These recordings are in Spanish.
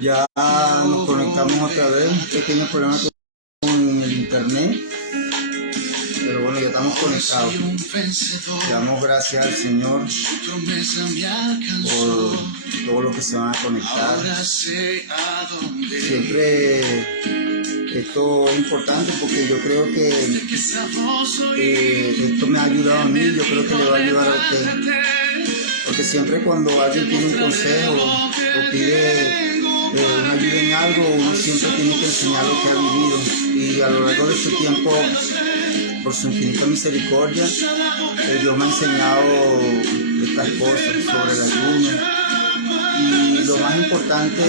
Ya nos conectamos otra vez, un pequeño problema con el internet, pero bueno, ya estamos conectados. Le damos gracias al Señor por todos los que se van a conectar. Siempre esto es importante porque yo creo que esto me ha ayudado a mí, yo creo que le va a ayudar a usted. Porque siempre cuando alguien pide un consejo o pide una ayuda en algo, uno siempre tiene que enseñar lo que ha vivido. Y a lo largo de este tiempo, por su infinita misericordia, Dios me ha enseñado estas cosas sobre el ayuno. Y lo más importante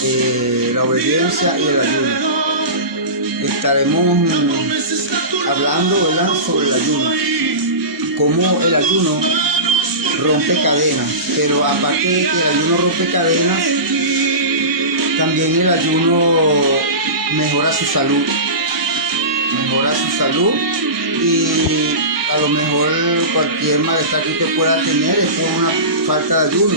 es la obediencia y el ayuno. Estaremos hablando, ¿verdad?, sobre el ayuno, cómo el ayuno rompe cadenas, pero aparte de que el ayuno rompe cadenas, también el ayuno mejora su salud y a lo mejor cualquier malestar que usted pueda tener es por una falta de ayuno,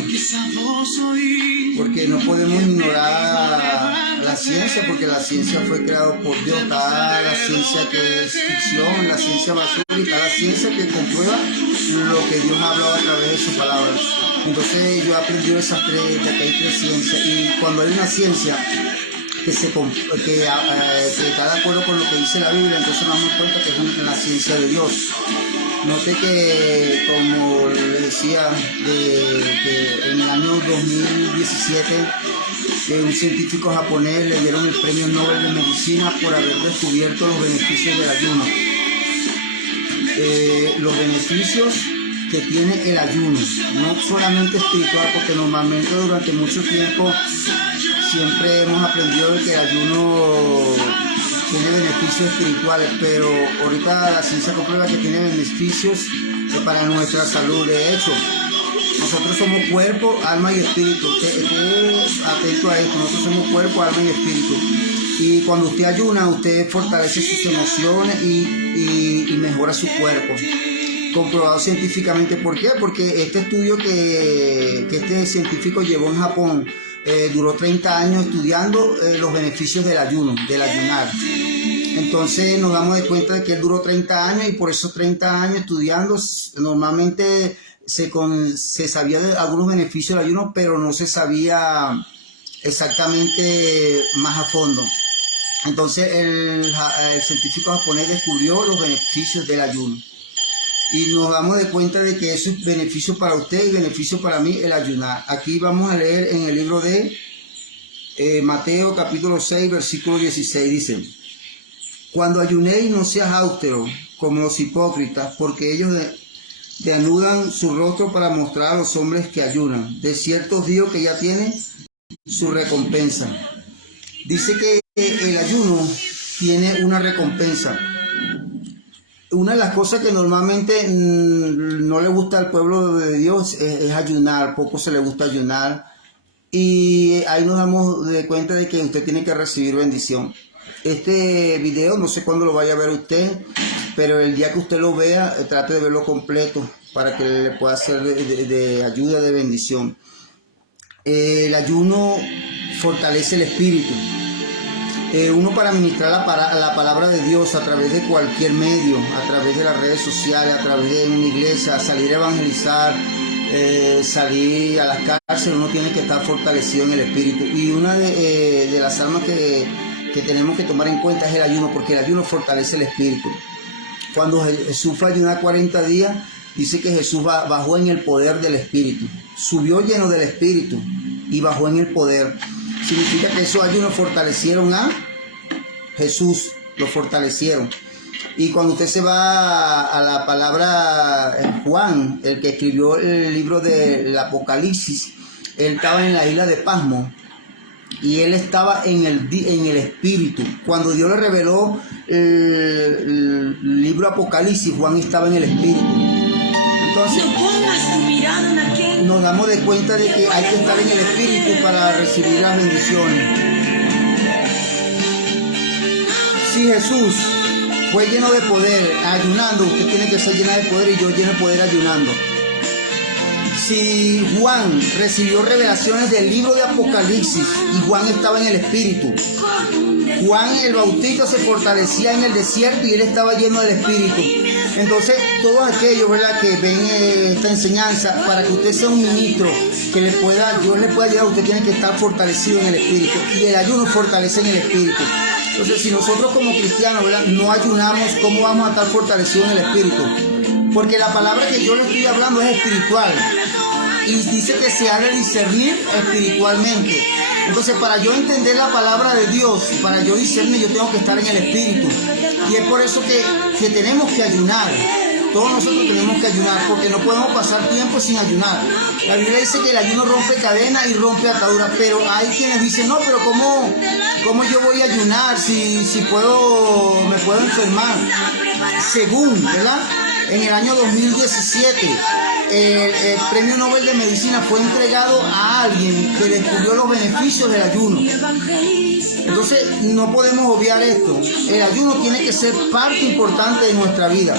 porque no podemos ignorar la ciencia, porque la ciencia fue creada por Dios. Está la ciencia que es ficción, la ciencia basura, y está la ciencia que comprueba lo que Dios ha hablado a través de su palabra. Entonces yo he aprendido esas tres, de que hay tres ciencias, y cuando hay una ciencia que está de acuerdo con lo que dice la Biblia, entonces nos damos cuenta que es la ciencia de Dios. Note que, como le decía, que en el año 2017 un científico japonés le dieron el premio Nobel de Medicina por haber descubierto los beneficios del ayuno. Los beneficios que tiene el ayuno, no solamente espiritual, porque normalmente durante mucho tiempo siempre hemos aprendido de que el ayuno tiene beneficios espirituales, pero ahorita la ciencia comprueba que tiene beneficios para nuestra salud. De hecho, nosotros somos cuerpo, alma y espíritu. Esté atento a esto, nosotros somos cuerpo, alma y espíritu. Y cuando usted ayuna, usted fortalece sus emociones y mejora su cuerpo. Comprobado científicamente. ¿Por qué? Porque este estudio que este científico llevó en Japón duró 30 años estudiando los beneficios del ayuno, del ayunar. Entonces nos damos de cuenta de que él duró 30 años, y por esos 30 años estudiando, normalmente se sabía de algunos beneficios del ayuno, pero no se sabía exactamente más a fondo. Entonces el científico japonés descubrió los beneficios del ayuno. Y nos damos de cuenta de que eso es beneficio para usted y beneficio para mí el ayunar. Aquí vamos a leer en el libro de Mateo capítulo 6, versículo 16. Dice: cuando ayunéis no seas austero como los hipócritas, porque ellos denudan su rostro para mostrar a los hombres que ayunan. De cierto os digo que ya tiene su recompensa. Dice que el ayuno tiene una recompensa. Una de las cosas que normalmente no le gusta al pueblo de Dios es ayunar. Poco se le gusta ayunar. Y ahí nos damos de cuenta de que usted tiene que recibir bendición. Este video no sé cuándo lo vaya a ver usted, pero el día que usted lo vea, trate de verlo completo para que le pueda ser de ayuda, de bendición. El ayuno fortalece el espíritu. Uno, para ministrar la palabra de Dios a través de cualquier medio, a través de las redes sociales, a través de una iglesia, salir a evangelizar, salir a las cárceles, uno tiene que estar fortalecido en el espíritu. Y una de las armas que tenemos que tomar en cuenta es el ayuno, porque el ayuno fortalece el espíritu. Cuando Jesús fue a ayunar 40 días, dice que Jesús bajó en el poder del espíritu, subió lleno del espíritu y bajó en el poder. Significa que esos ayunos fortalecieron a Jesús, lo fortalecieron. Y cuando usted se va a la palabra, Juan, el que escribió el libro del Apocalipsis, él estaba en la isla de Pasmo y él estaba en el espíritu. Cuando Dios le reveló el libro Apocalipsis, Juan estaba en el espíritu. Entonces, nos damos de cuenta de que hay que estar en el espíritu para recibir las bendiciones. Si Jesús fue lleno de poder ayunando, usted tiene que ser lleno de poder, y yo lleno de poder ayunando. si Juan recibió revelaciones del libro de Apocalipsis y Juan estaba en el Espíritu, Juan el Bautista se fortalecía en el desierto y él estaba lleno del Espíritu. Entonces, todos aquellos, ¿verdad?, que ven esta enseñanza, para que usted sea un ministro, que Dios le pueda ayudar, usted tiene que estar fortalecido en el Espíritu. Y el ayuno fortalece en el Espíritu. Entonces, si nosotros como cristianos, ¿verdad?, no ayunamos, ¿cómo vamos a estar fortalecidos en el Espíritu? Porque la palabra que yo le estoy hablando es espiritual. Y dice que se ha de discernir espiritualmente. Entonces, para yo entender la palabra de Dios, para yo discernir, yo tengo que estar en el Espíritu. Y es por eso que tenemos que ayunar. Todos nosotros tenemos que ayunar, porque no podemos pasar tiempo sin ayunar. La Biblia dice que el ayuno rompe cadenas y rompe ataduras, pero hay quienes dicen, no, pero ¿cómo yo voy a ayunar si me puedo enfermar? Según, ¿verdad? En el año 2017, el Premio Nobel de Medicina fue entregado a alguien que descubrió los beneficios del ayuno. Entonces, no podemos obviar esto. El ayuno tiene que ser parte importante de nuestra vida.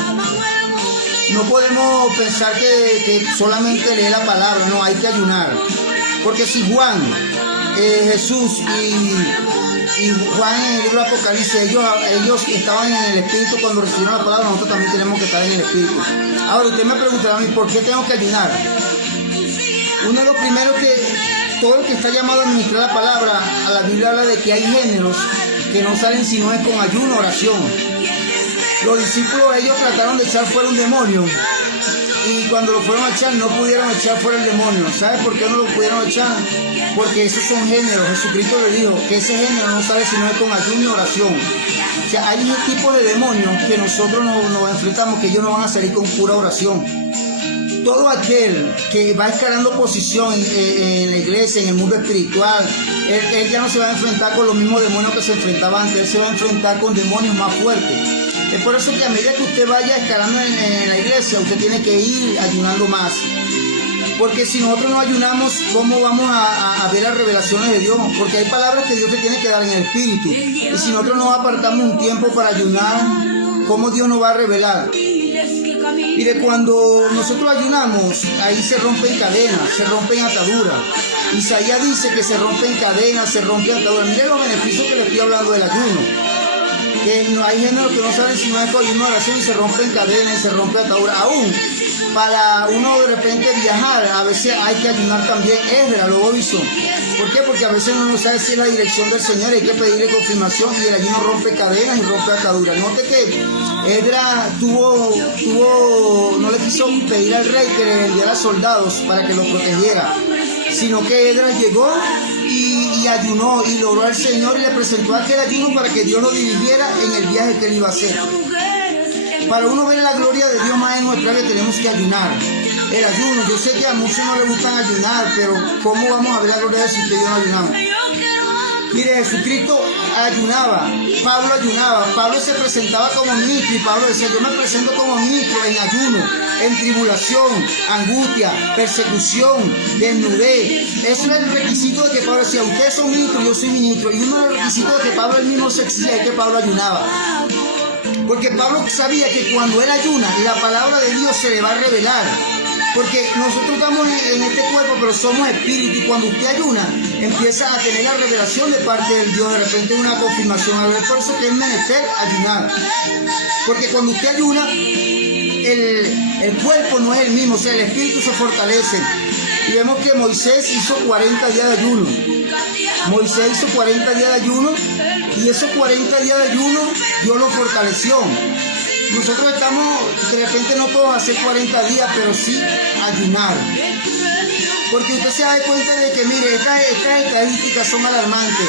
No podemos pensar que solamente leer la palabra, no, hay que ayunar. Porque si Juan, Jesús y Juan en el libro de Apocalipsis, ellos estaban en el Espíritu cuando recibieron la palabra, nosotros también tenemos que estar en el Espíritu. Ahora, usted me preguntará a mí, ¿por qué tengo que ayunar? Uno de los primeros todo el que está llamado a administrar la palabra, a la Biblia habla de que hay géneros que no salen si no es con ayuno, oración. Los discípulos, ellos trataron de echar fuera un demonio y cuando lo fueron a echar no pudieron echar fuera el demonio. ¿Sabe por qué no lo pudieron echar? Porque esos son géneros. Jesucristo le dijo que ese género no sale si no es con ayuno y oración. O sea, hay un tipo de demonios que nosotros nos enfrentamos, que ellos no van a salir con pura oración. Todo aquel que va escalando posición en la iglesia, en el mundo espiritual, él ya no se va a enfrentar con los mismos demonios que se enfrentaba antes, él se va a enfrentar con demonios más fuertes. Es por eso que a medida que usted vaya escalando en la iglesia, usted tiene que ir ayunando más. Porque si nosotros no ayunamos, ¿cómo vamos a ver las revelaciones de Dios? Porque hay palabras que Dios te tiene que dar en el Espíritu. Y si nosotros no apartamos un tiempo para ayunar, ¿cómo Dios nos va a revelar? Mire, cuando nosotros ayunamos, ahí se rompen cadenas, se rompen ataduras. Isaías dice que se rompen cadenas, se rompen ataduras. Mire los beneficios que le estoy hablando del ayuno. Que no hay género que no saben si no es con ayuno, oración, y se rompen cadenas y se rompen ataduras. Aún para uno de repente viajar, a veces hay que ayunar también. Esdras lo hizo. ¿Por qué? Porque a veces uno no sabe si es la dirección del Señor, hay que pedirle confirmación y el ayuno rompe cadenas y rompe ataduras. Note que Esdras no le quiso pedir al rey que le enviara soldados para que lo protegiera, sino que Esdras llegó y ayunó y logró al Señor y le presentó aquel ayuno para que Dios lo dirigiera en el viaje que él iba a hacer. Para uno ver la gloria de Dios más en nuestra vida tenemos que ayunar. El ayuno, yo sé que a muchos no les gustan ayunar, pero ¿cómo vamos a ver la gloria de Dios si usted y yo no ayunamos? Mire, Jesucristo ayunaba, Pablo ayunaba, Pablo se presentaba como ministro y Pablo decía, yo me presento como ministro en ayuno, en tribulación, angustia, persecución, desnudez. Eso era el requisito de que Pablo decía, ustedes son ministros, yo soy ministro. Y uno de los requisitos de que Pablo él mismo se exigía es que Pablo ayunaba. Porque Pablo sabía que cuando él ayuna, la palabra de Dios se le va a revelar. Porque nosotros estamos en este cuerpo, pero somos espíritu. Y cuando usted ayuna, empieza a tener la revelación de parte del Dios. De repente una confirmación. Es por eso que es menester ayunar. Porque cuando usted ayuna, el cuerpo no es el mismo. O sea, el espíritu se fortalece. Y vemos que Moisés hizo 40 días de ayuno. Moisés hizo 40 días de ayuno. Y esos 40 días de ayuno, Dios lo fortaleció. Nosotros estamos, de repente no podemos hacer 40 días, pero sí ayunar. Porque usted se da cuenta de que, mire, estas estadísticas son alarmantes.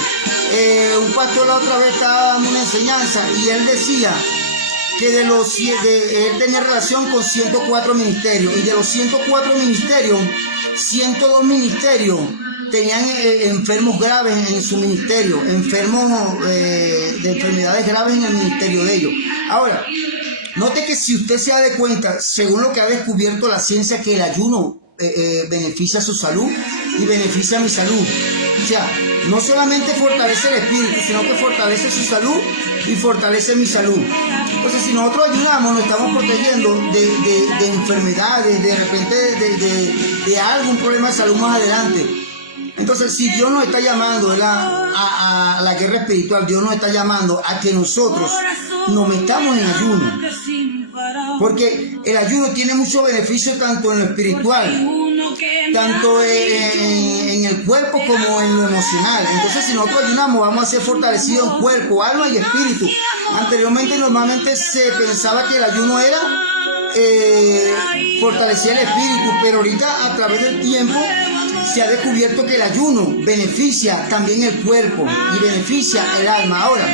Un pastor la otra vez estaba dando una enseñanza y él decía que él tenía relación con 104 ministerios. Y de los 104 ministerios, 102 ministerios tenían enfermos graves en su ministerio, enfermos de enfermedades graves en el ministerio de ellos. Ahora, note que si usted se da de cuenta, según lo que ha descubierto la ciencia, que el ayuno beneficia su salud y beneficia mi salud. O sea, no solamente fortalece el espíritu, sino que fortalece su salud y fortalece mi salud. Entonces, si nosotros ayunamos, nos estamos protegiendo de enfermedades, de repente de algún problema de salud más adelante. Entonces, si Dios nos está llamando, ¿verdad?, a la guerra espiritual, Dios nos está llamando a que nosotros nos metamos en ayuno. Porque el ayuno tiene muchos beneficios tanto en lo espiritual, tanto en el cuerpo como en lo emocional. Entonces, si nosotros ayunamos, vamos a ser fortalecidos en cuerpo, alma y espíritu. Anteriormente, normalmente se pensaba que el ayuno era fortalecer el espíritu, pero ahorita a través del tiempo se ha descubierto que el ayuno beneficia también el cuerpo y beneficia el alma. Ahora,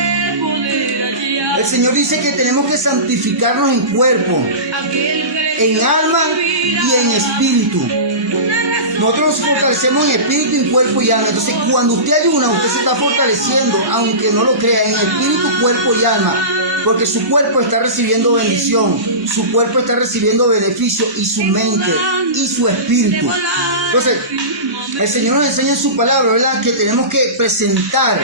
el Señor dice que tenemos que santificarnos en cuerpo, en alma y en espíritu. Nosotros nos fortalecemos en espíritu, en cuerpo y alma. Entonces, cuando usted ayuna, usted se está fortaleciendo, aunque no lo crea, en espíritu, cuerpo y alma. Porque su cuerpo está recibiendo bendición, su cuerpo está recibiendo beneficio, y su mente y su espíritu. Entonces, el Señor nos enseña en su palabra, ¿verdad?, que tenemos que presentar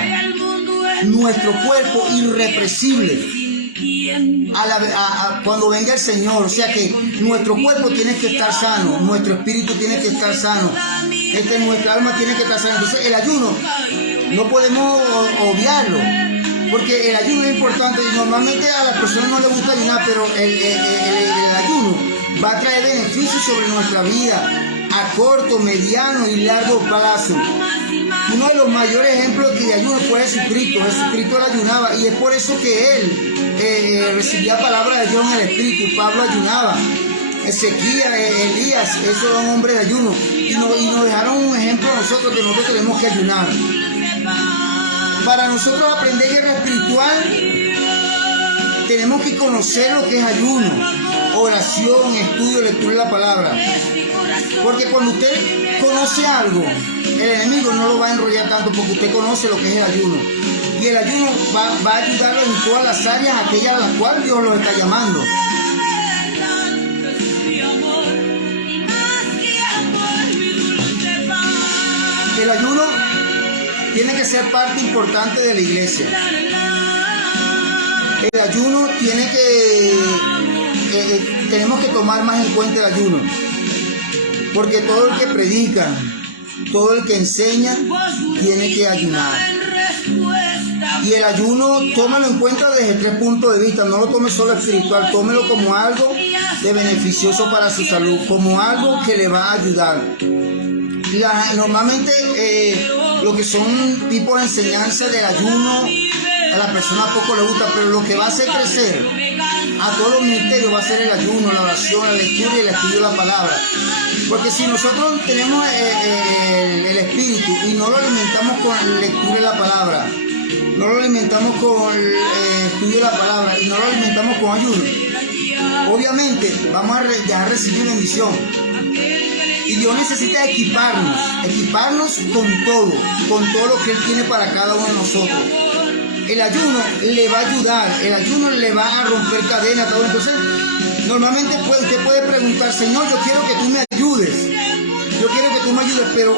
nuestro cuerpo irrepresible cuando venga el Señor. O sea que nuestro cuerpo tiene que estar sano, nuestro espíritu tiene que estar sano, nuestra alma tiene que estar sana. Entonces, el ayuno no podemos obviarlo, porque el ayuno es importante. Normalmente a las personas no les gusta ayunar, pero el ayuno va a traer beneficios sobre nuestra vida a corto, mediano y largo plazo. Uno de los mayores ejemplos de ayuno fue Jesucristo. Jesucristo ayunaba, y es por eso que él recibía palabra de Dios en el espíritu. Pablo ayunaba, Ezequías, Elías, esos son hombres de ayuno, y nos dejaron un ejemplo a nosotros, que nosotros tenemos que ayunar. Para nosotros aprender guerra espiritual, tenemos que conocer lo que es ayuno, oración, estudio, lectura de la palabra. Porque cuando usted conoce algo, el enemigo no lo va a enrollar tanto, porque usted conoce lo que es el ayuno. Y el ayuno va a ayudarlo en todas las áreas, aquellas a las cuales Dios lo está llamando. El ayuno tiene que ser parte importante de la iglesia. El ayuno tenemos que tomar más en cuenta el ayuno. Porque todo el que predica, todo el que enseña, tiene que ayunar. Y el ayuno, tómalo en cuenta desde 3 puntos de vista. No lo tome solo espiritual, tómelo como algo de beneficioso para su salud, como algo que le va a ayudar. Normalmente lo que son tipos de enseñanza del ayuno, a la persona poco le gusta, pero lo que va a hacer crecer a todos los ministerios va a ser el ayuno, la oración, la lectura y el estudio de la palabra. Porque si nosotros tenemos el espíritu y no lo alimentamos con la lectura de la palabra, no lo alimentamos con el estudio de la palabra y no lo alimentamos con ayuno, obviamente vamos a recibir bendición. Y Dios necesita equiparnos con todo lo que Él tiene para cada uno de nosotros. El ayuno le va a ayudar, el ayuno le va a romper cadenas, todo. Entonces, normalmente usted puede preguntar: Señor, yo quiero que tú me ayudes, pero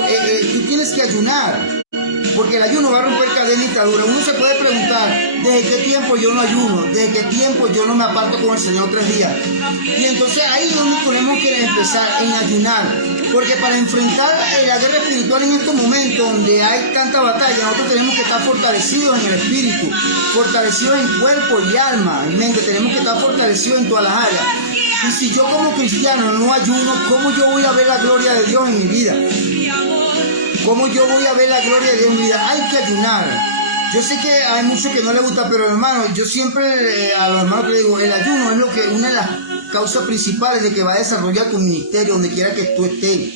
tú tienes que ayunar, porque el ayuno va a romper cadenas y ataduras. Uno se puede preguntar: ¿desde qué tiempo yo no ayuno? ¿Desde qué tiempo yo no me aparto con el Señor 3 días? Y entonces ahí es donde tenemos que empezar, en ayunar. Porque para enfrentar la guerra espiritual en estos momentos donde hay tanta batalla, nosotros tenemos que estar fortalecidos en el espíritu, fortalecidos en cuerpo y alma y mente. Tenemos que estar fortalecidos en todas las áreas. Y si yo como cristiano no ayuno, ¿cómo yo voy a ver la gloria de Dios en mi vida? ¿Cómo yo voy a ver la gloria de Dios en mi vida? Hay que ayunar. Yo sé que hay muchos que no les gusta, pero hermano, yo siempre a los hermanos les digo: el ayuno es una de las causas principales de que va a desarrollar tu ministerio donde quiera que tú estés.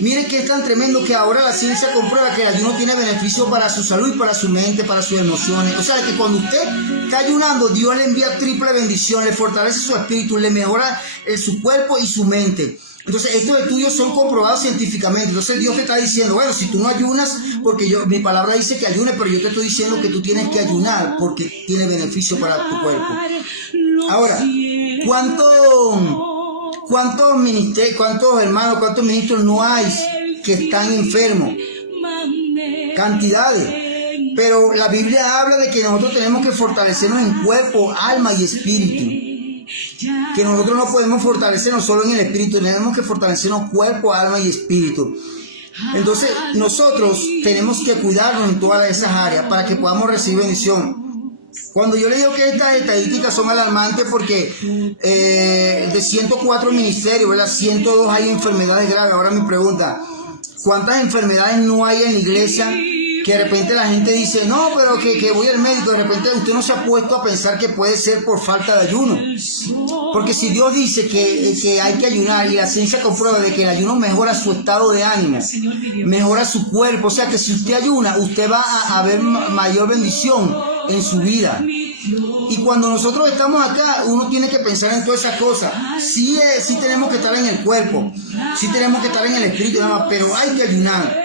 Miren que es tan tremendo que ahora la ciencia comprueba que el ayuno tiene beneficio para su salud y para su mente, para sus emociones. O sea, que cuando usted está ayunando, Dios le envía triple bendición, le fortalece su espíritu, le mejora su cuerpo y su mente. Entonces, estos estudios son comprobados científicamente. Entonces, Dios te está diciendo: bueno, si tú no ayunas, porque mi palabra dice que ayunes, pero yo te estoy diciendo que tú tienes que ayunar porque tiene beneficio para tu cuerpo. Ahora, ¿cuántos ministerios, cuántos hermanos, cuántos ministros no hay que están enfermos? Cantidades. Pero la Biblia habla de que nosotros tenemos que fortalecernos en cuerpo, alma y espíritu. Que nosotros no podemos fortalecernos solo en el espíritu, tenemos que fortalecernos cuerpo, alma y espíritu. Entonces nosotros tenemos que cuidarnos en todas esas áreas para que podamos recibir bendición. Cuando yo le digo que estas estadísticas son alarmantes porque de 104 ministerios, ¿verdad? 102 hay enfermedades graves. Ahora mi pregunta, ¿cuántas enfermedades no hay en la iglesia? Que de repente la gente dice, no, pero que voy al médico. De repente usted no se ha puesto a pensar que puede ser por falta de ayuno. Porque si Dios dice que hay que ayunar y la ciencia comprueba de que el ayuno mejora su estado de ánimo, mejora su cuerpo, o sea que si usted ayuna, usted va a ver mayor bendición en su vida. Y cuando nosotros estamos acá, uno tiene que pensar en todas esas cosas. Sí tenemos que estar en el cuerpo, sí tenemos que estar en el espíritu, nada más, pero hay que ayunar.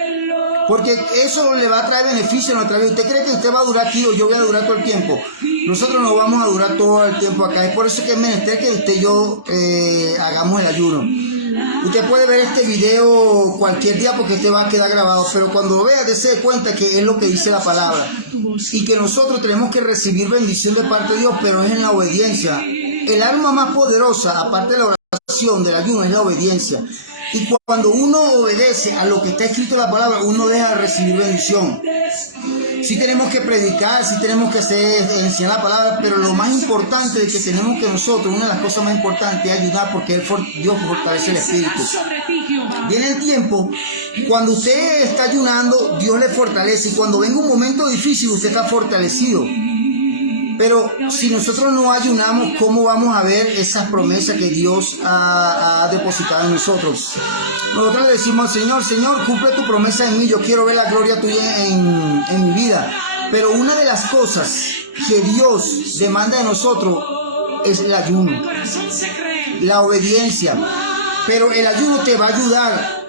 Porque eso le va a traer beneficio a nuestra vida. ¿Usted cree que usted va a durar aquí o yo voy a durar todo el tiempo? Nosotros no vamos a durar todo el tiempo acá. Es por eso que es menester que usted y yo hagamos el ayuno. Usted puede ver este video cualquier día porque este va a quedar grabado. Pero cuando lo vea, dése cuenta que es lo que dice la palabra. Y que nosotros tenemos que recibir bendición de parte de Dios, pero es en la obediencia. El arma más poderosa, aparte de la oración, del ayuno, es la obediencia. Y cuando uno obedece a lo que está escrito en la palabra, uno deja de recibir bendición. Sí tenemos que predicar, sí tenemos que enseñar la palabra, pero lo más importante es que tenemos que nosotros, una de las cosas más importantes es ayudar, porque Dios fortalece el espíritu. Viene el tiempo, cuando usted está ayunando, Dios le fortalece, y cuando venga un momento difícil, usted está fortalecido. Pero si nosotros no ayunamos, ¿cómo vamos a ver esas promesas que Dios ha depositado en nosotros? Nosotros le decimos al Señor, Señor, cumple tu promesa en mí, yo quiero ver la gloria tuya en mi vida. Pero una de las cosas que Dios demanda de nosotros es el ayuno, la obediencia. Pero el ayuno te va a ayudar.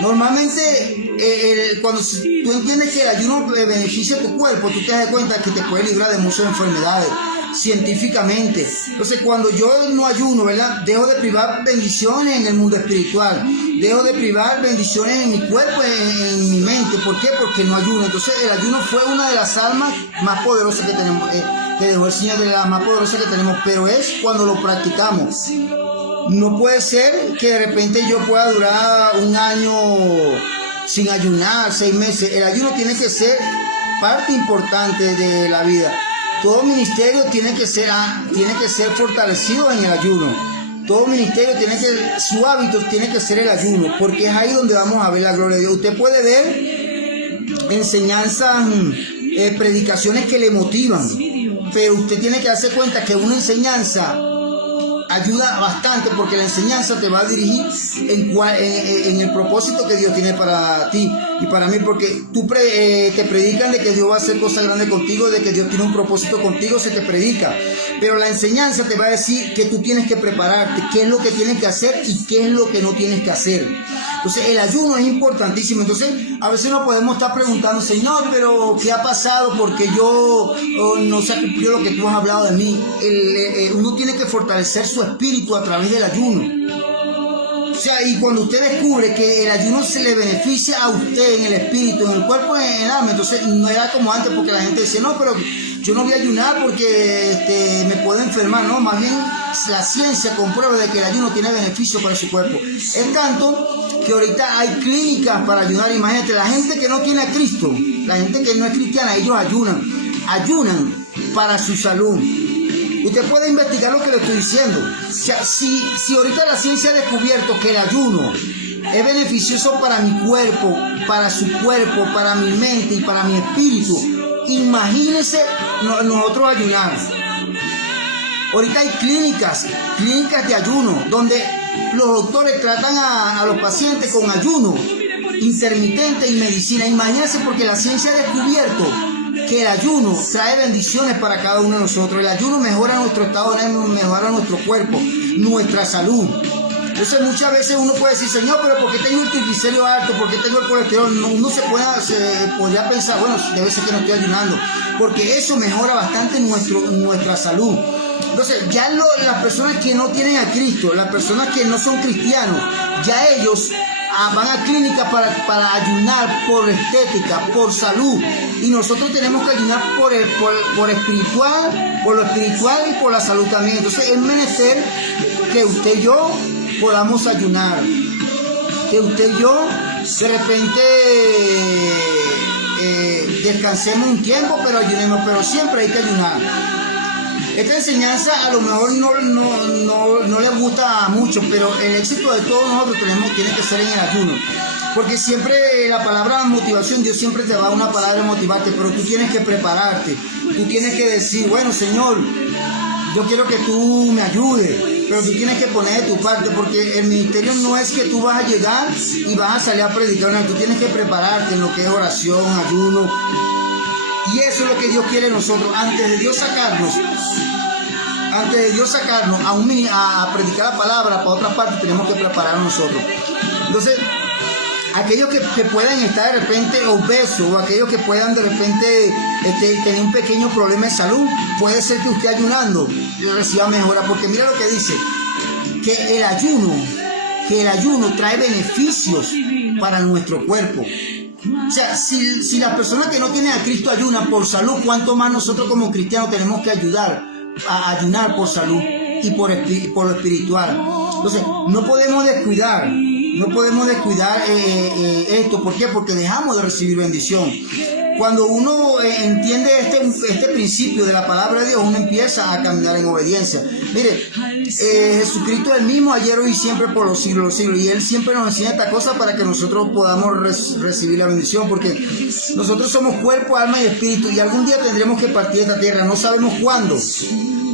Normalmente, cuando tú entiendes que el ayuno beneficia a tu cuerpo, tú te das cuenta que te puede librar de muchas enfermedades, científicamente. Entonces, cuando yo no ayuno, ¿verdad? Dejo de privar bendiciones en el mundo espiritual, dejo de privar bendiciones en mi cuerpo, en mi mente. ¿Por qué? Porque no ayuno. Entonces, el ayuno fue una de las armas más poderosas que tenemos, que dejó el Señor, de las más poderosas que tenemos, pero es cuando lo practicamos. No puede ser que de repente yo pueda durar un año sin ayunar, 6 meses. El ayuno tiene que ser parte importante de la vida. Todo ministerio tiene que ser fortalecido en el ayuno. Todo ministerio su hábito tiene que ser el ayuno, porque es ahí donde vamos a ver la gloria de Dios. Usted puede ver enseñanzas, predicaciones que le motivan, pero usted tiene que darse cuenta que una enseñanza ayuda bastante, porque la enseñanza te va a dirigir en el propósito que Dios tiene para ti y para mí, porque te predican de que Dios va a hacer cosas grandes contigo, de que Dios tiene un propósito contigo, se te predica, pero la enseñanza te va a decir que tú tienes que prepararte, qué es lo que tienes que hacer y qué es lo que no tienes que hacer. Entonces el ayuno es importantísimo. Entonces a veces nos podemos estar preguntando, Señor, pero ¿qué ha pasado? Porque yo no se ha cumplido lo que tú has hablado de mí. Uno tiene que fortalecer su espíritu a través del ayuno. O sea, y cuando usted descubre que el ayuno se le beneficia a usted en el espíritu, en el cuerpo, en el alma, entonces no era como antes, porque la gente decía, no, pero yo no voy a ayunar porque me puedo enfermar. No, más bien la ciencia comprueba de que el ayuno tiene beneficio para su cuerpo. Es tanto que ahorita hay clínicas para ayunar. Imagínate, la gente que no tiene a Cristo, la gente que no es cristiana, ellos ayunan para su salud. Usted puede investigar lo que le estoy diciendo. O sea, si ahorita la ciencia ha descubierto que el ayuno es beneficioso para mi cuerpo, para su cuerpo, para mi mente y para mi espíritu, imagínense nosotros ayunar. Ahorita hay clínicas de ayuno, donde los doctores tratan a los pacientes con ayuno intermitente y medicina. Imagínense, porque la ciencia ha descubierto que el ayuno trae bendiciones para cada uno de nosotros. El ayuno mejora nuestro estado de ánimo, mejora nuestro cuerpo, nuestra salud. Entonces muchas veces uno puede decir, Señor, pero ¿por qué tengo el triglicérido alto? ¿Por qué tengo el colesterol? Uno podría pensar, bueno, debe ser que no estoy ayunando, porque eso mejora bastante nuestra salud. Entonces ya las personas que no tienen a Cristo, las personas que no son cristianos, ya ellos van a clínicas para ayunar por estética, por salud. Y nosotros tenemos que ayunar por lo espiritual y por la salud también. Entonces es menester que usted y yo podamos ayunar. Que usted y yo de repente descansemos un tiempo, pero ayunemos, pero siempre hay que ayunar. Esta enseñanza a lo mejor no le gusta mucho, pero el éxito de todos nosotros tiene que ser en el ayuno. Porque siempre la palabra motivación, Dios siempre te va a dar una palabra de motivarte, pero tú tienes que prepararte. Tú tienes que decir, bueno, Señor, yo quiero que tú me ayudes, pero tú tienes que poner de tu parte, porque el ministerio no es que tú vas a llegar y vas a salir a predicar, no, tú tienes que prepararte en lo que es oración, ayuno. Y eso es lo que Dios quiere de nosotros. Antes de Dios sacarnos a predicar la palabra para otra parte, tenemos que prepararnos nosotros. Entonces, aquellos que puedan estar de repente obesos, o aquellos que puedan de repente tener un pequeño problema de salud, puede ser que usted ayunando reciba mejora, porque mira lo que dice, que el ayuno trae beneficios para nuestro cuerpo. O sea, si las personas que no tienen a Cristo ayunan por salud, ¿cuánto más nosotros como cristianos tenemos que ayudar a ayunar por salud y por lo espiritual? Entonces, no podemos descuidar esto. ¿Por qué? Porque dejamos de recibir bendición. Cuando uno entiende este principio de la palabra de Dios, uno empieza a caminar en obediencia. Mire, Jesucristo es el mismo ayer, hoy y siempre por los siglos. Y Él siempre nos enseña esta cosa para que nosotros podamos recibir la bendición. Porque nosotros somos cuerpo, alma y espíritu. Y algún día tendremos que partir de esta tierra. No sabemos cuándo.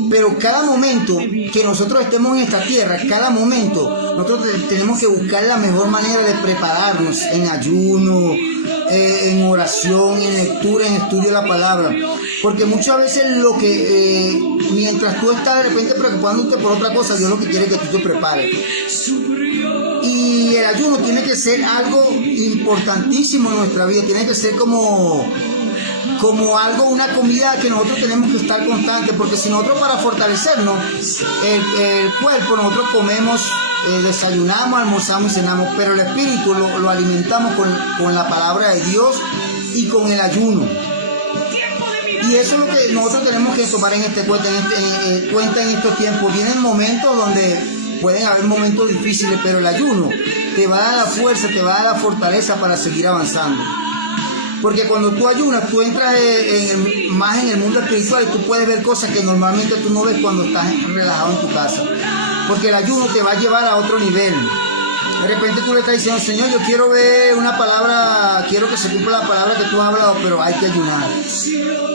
Pero cada momento que nosotros estemos en esta tierra, cada momento, nosotros tenemos que buscar la mejor manera de prepararnos en ayuno, en oración, en lectura, en estudio de la palabra. Porque muchas veces mientras tú estás de repente preocupándote por otra cosa, Dios lo que quiere es que tú te prepares. Y el ayuno tiene que ser algo importantísimo en nuestra vida, tiene que ser como algo, una comida que nosotros tenemos que estar constante, porque si nosotros para fortalecernos el cuerpo, nosotros comemos, desayunamos, almorzamos y cenamos, pero el espíritu lo alimentamos con la palabra de Dios y con el ayuno. Y eso es lo que nosotros tenemos que tomar en cuenta en estos tiempos. Vienen momentos donde pueden haber momentos difíciles, pero el ayuno te va a dar la fuerza, te va a dar la fortaleza para seguir avanzando. Porque cuando tú ayunas, tú entras más en el mundo espiritual y tú puedes ver cosas que normalmente tú no ves cuando estás relajado en tu casa. Porque el ayuno te va a llevar a otro nivel. De repente tú le estás diciendo, Señor, yo quiero ver una palabra, quiero que se cumpla la palabra que tú has hablado, pero hay que ayunar.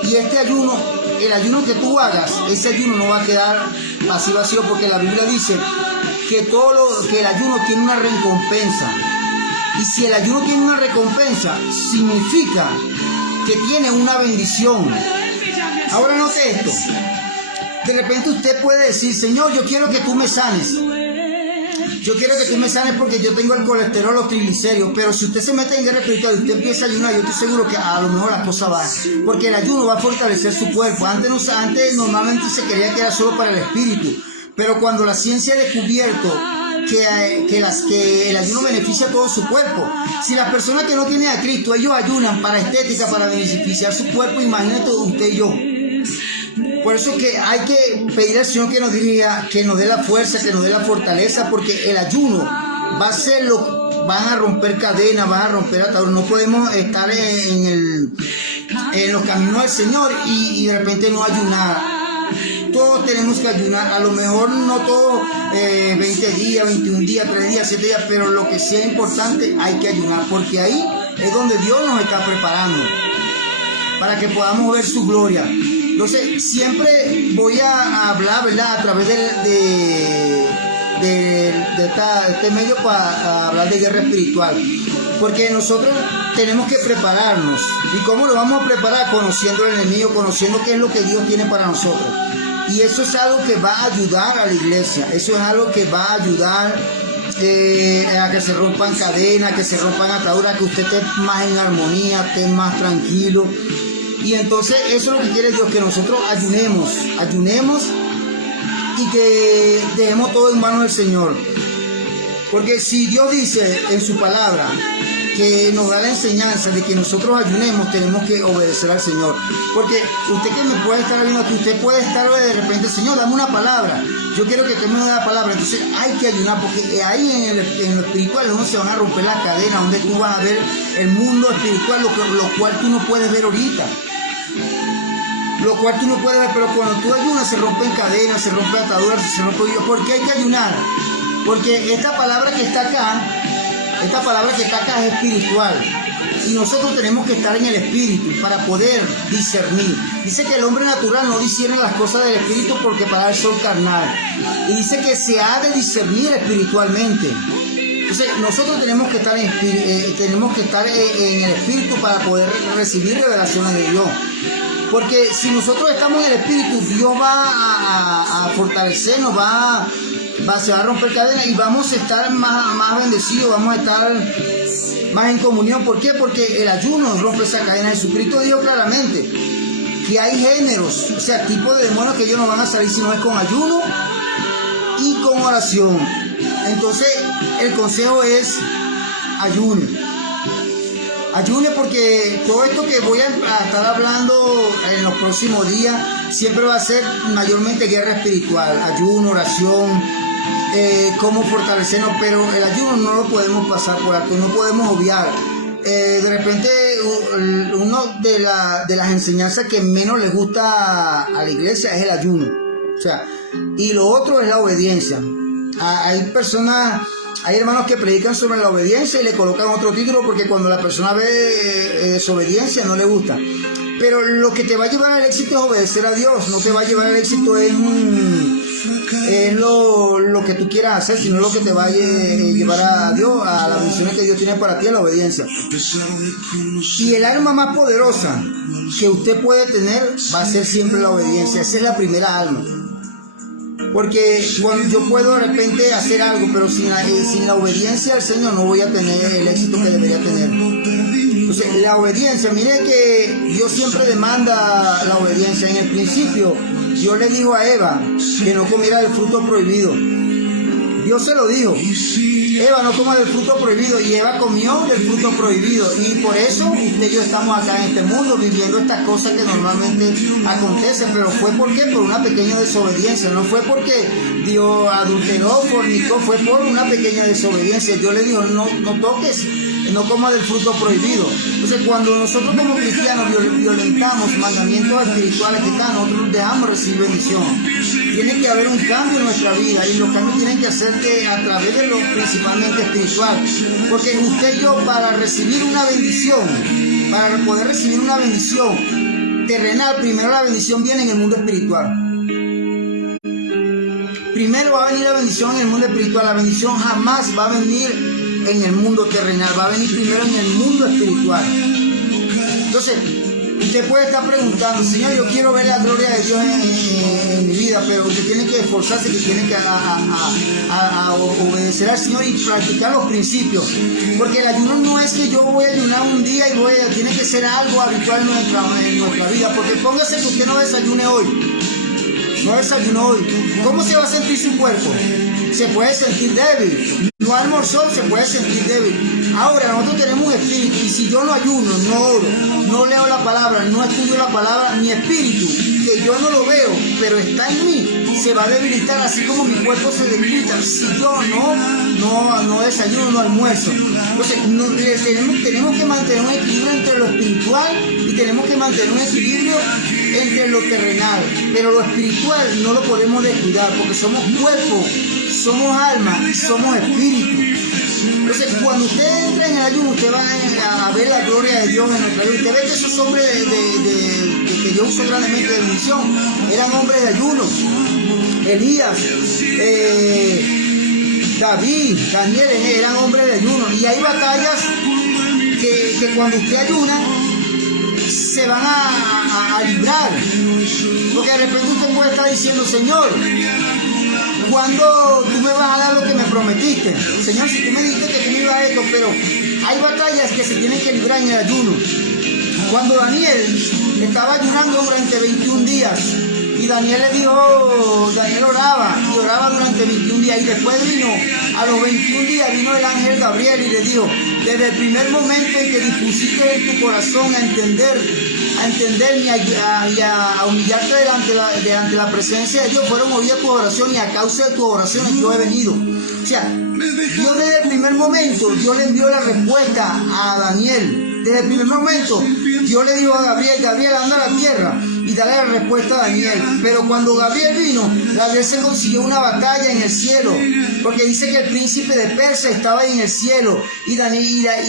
Y este ayuno, el ayuno que tú hagas, ese ayuno no va a quedar así vacío, porque la Biblia dice que el ayuno tiene una recompensa. Y si el ayuno tiene una recompensa, significa que tiene una bendición. Ahora note esto. De repente usted puede decir, Señor, yo quiero que tú me sanes. Yo quiero que tú me sanes porque yo tengo el colesterol, los triglicéridos. Pero si usted se mete en guerra espiritual y usted empieza a ayunar, yo estoy seguro que a lo mejor la cosa va. Porque el ayuno va a fortalecer su cuerpo. Antes normalmente se creía que era solo para el espíritu. Pero cuando la ciencia ha descubierto que el ayuno beneficia a todo su cuerpo. Si las personas que no tienen a Cristo, ellos ayunan para estética, para beneficiar su cuerpo, imagínate usted y yo. Por eso es que hay que pedir al Señor que nos dirija, que nos dé la fuerza, que nos dé la fortaleza, porque el ayuno va a ser van a romper cadenas, van a romper ataduras. No podemos estar en los caminos del Señor y de repente no ayunar. Todos tenemos que ayunar, a lo mejor no todos 20 días, 21 días, 3 días, 7 días, pero lo que sea importante hay que ayunar, porque ahí es donde Dios nos está preparando para que podamos ver su gloria. Entonces, siempre voy a hablar, ¿verdad?, a través de este medio para hablar de guerra espiritual, porque nosotros tenemos que prepararnos. ¿Y cómo lo vamos a preparar? Conociendo al enemigo, conociendo qué es lo que Dios tiene para nosotros. Y eso es algo que va a ayudar a la iglesia, eso es algo que va a ayudar a que se rompan cadenas, que se rompan ataduras, que usted esté más en armonía, esté más tranquilo. Y entonces eso es lo que quiere Dios, que nosotros ayunemos y que dejemos todo en manos del Señor. Porque si Dios dice en su palabra que nos da la enseñanza de que nosotros ayunemos, tenemos que obedecer al Señor. Porque usted que me puede estar viendo aquí, usted puede estar de repente, Señor, dame una palabra. Yo quiero que usted me dé la palabra. Entonces hay que ayunar, porque ahí en lo espiritual es donde se van a romper las cadenas, donde tú vas a ver el mundo espiritual, lo cual tú no puedes ver ahorita. Lo cual tú no puedes ver, pero cuando tú ayunas se rompen cadenas, se rompen ataduras, se rompen vidas. ¿Por qué hay que ayunar? Porque esta palabra que está acá es espiritual. Y nosotros tenemos que estar en el espíritu para poder discernir. Dice que el hombre natural no discierne las cosas del espíritu porque para él son carnal. Y dice que se ha de discernir espiritualmente. Entonces nosotros tenemos que estar en el espíritu para poder recibir revelaciones de Dios. Porque si nosotros estamos en el espíritu, Dios va a fortalecernos, se va a romper cadenas y vamos a estar más bendecidos, vamos a estar más en comunión. ¿Por qué? Porque el ayuno rompe esa cadena. Jesucristo dijo claramente que hay géneros, o sea, tipos de demonios que ellos no van a salir si no es con ayuno y con oración. Entonces, el consejo es ayune. Ayune, porque todo esto que voy a estar hablando en los próximos días siempre va a ser mayormente guerra espiritual, ayuno, oración, cómo fortalecernos, pero el ayuno no lo podemos pasar por alto, no podemos obviar. De repente, una de las enseñanzas que menos les gusta a la iglesia es el ayuno, o sea, y lo otro es la obediencia. Hay hermanos que predican sobre la obediencia y le colocan otro título porque cuando la persona ve desobediencia no le gusta. Pero lo que te va a llevar al éxito es obedecer a Dios, no te va a llevar al éxito es lo que tú quieras hacer, sino lo que te va a llevar a Dios, a las bendiciones que Dios tiene para ti, a la obediencia. Y el arma más poderosa que usted puede tener va a ser siempre la obediencia. Esa es la primera arma. Porque cuando yo puedo de repente hacer algo, pero sin la obediencia al Señor no voy a tener el éxito que debería tener. Entonces, la obediencia, mire que Dios siempre demanda la obediencia. En el principio, Dios le dijo a Eva que no comiera del fruto prohibido. Dios se lo dijo: Eva, no coma del fruto prohibido. Y Eva comió del fruto prohibido. Y por eso usted y yo estamos acá en este mundo viviendo estas cosas que normalmente acontecen. Pero fue por una pequeña desobediencia. No fue porque Dios adulteró, fornicó, fue por una pequeña desobediencia. Dios le dijo: no toques, no coma del fruto prohibido. Entonces, cuando nosotros como cristianos violentamos mandamientos espirituales que están, nosotros dejamos recibir bendición. Tiene que haber un cambio en nuestra vida, y los cambios tienen que hacerse a través de lo principalmente espiritual. Porque usted y yo, para recibir una bendición, para poder recibir una bendición terrenal, primero la bendición viene en el mundo espiritual. Primero va a venir la bendición en el mundo espiritual. La bendición jamás va a venir en el mundo terrenal, va a venir primero en el mundo espiritual. Entonces, usted puede estar preguntando: Señor, yo quiero ver la gloria de Dios en mi vida, pero usted tiene que esforzarse, que tiene que obedecer al Señor y practicar los principios. Porque el ayuno no es que yo voy a ayunar un día y tiene que ser algo habitual en nuestra vida. Porque póngase que usted no desayune hoy. No desayunó hoy. ¿Cómo se va a sentir su cuerpo? Se puede sentir débil. No almorzó, se puede sentir débil. Ahora, nosotros tenemos un espíritu, y si yo no ayuno, no oro, no leo la palabra, no estudio la palabra, mi espíritu, que yo no lo veo, pero está en mí, se va a debilitar, así como mi cuerpo se debilita si yo no desayuno, no almuerzo. Entonces, tenemos que mantener un equilibrio entre lo espiritual y tenemos que mantener un equilibrio entre lo terrenal. Pero lo espiritual no lo podemos descuidar, porque somos cuerpo, somos alma y somos espíritu. Entonces, cuando usted entra en el ayuno, usted va a ver la gloria de Dios en nuestra vida. Usted ve que esos hombres que Dios usó grandemente de bendición eran hombres de ayuno. Elías, David, Daniel, eran hombres de ayuno. Y hay batallas que cuando usted ayuna se van a librar. Porque de repente usted puede estar diciendo: Señor, ¿cuándo tú me vas a dar lo que me prometiste? Señor, si tú me dijiste que tú me ibas a esto, pero hay batallas que se tienen que librar en el ayuno. Cuando Daniel estaba ayunando durante 21 días Y Daniel le dijo, Daniel oraba y oraba durante 21 días. Y después vino, a los 21 días vino el ángel Gabriel y le dijo, desde el primer momento en que dispusiste en tu corazón a entenderme y a humillarte delante la presencia de Dios, fueron oídas tu oración y a causa de tu oración yo he venido. O sea, Dios desde el primer momento, Dios le envió la respuesta a Daniel. Desde el primer momento, Dios le dijo a Gabriel, Gabriel, anda a la tierra y dale la respuesta a Daniel. Pero cuando Gabriel vino, Gabriel se consiguió una batalla en el cielo, porque dice que el príncipe de Persia estaba en el cielo. Y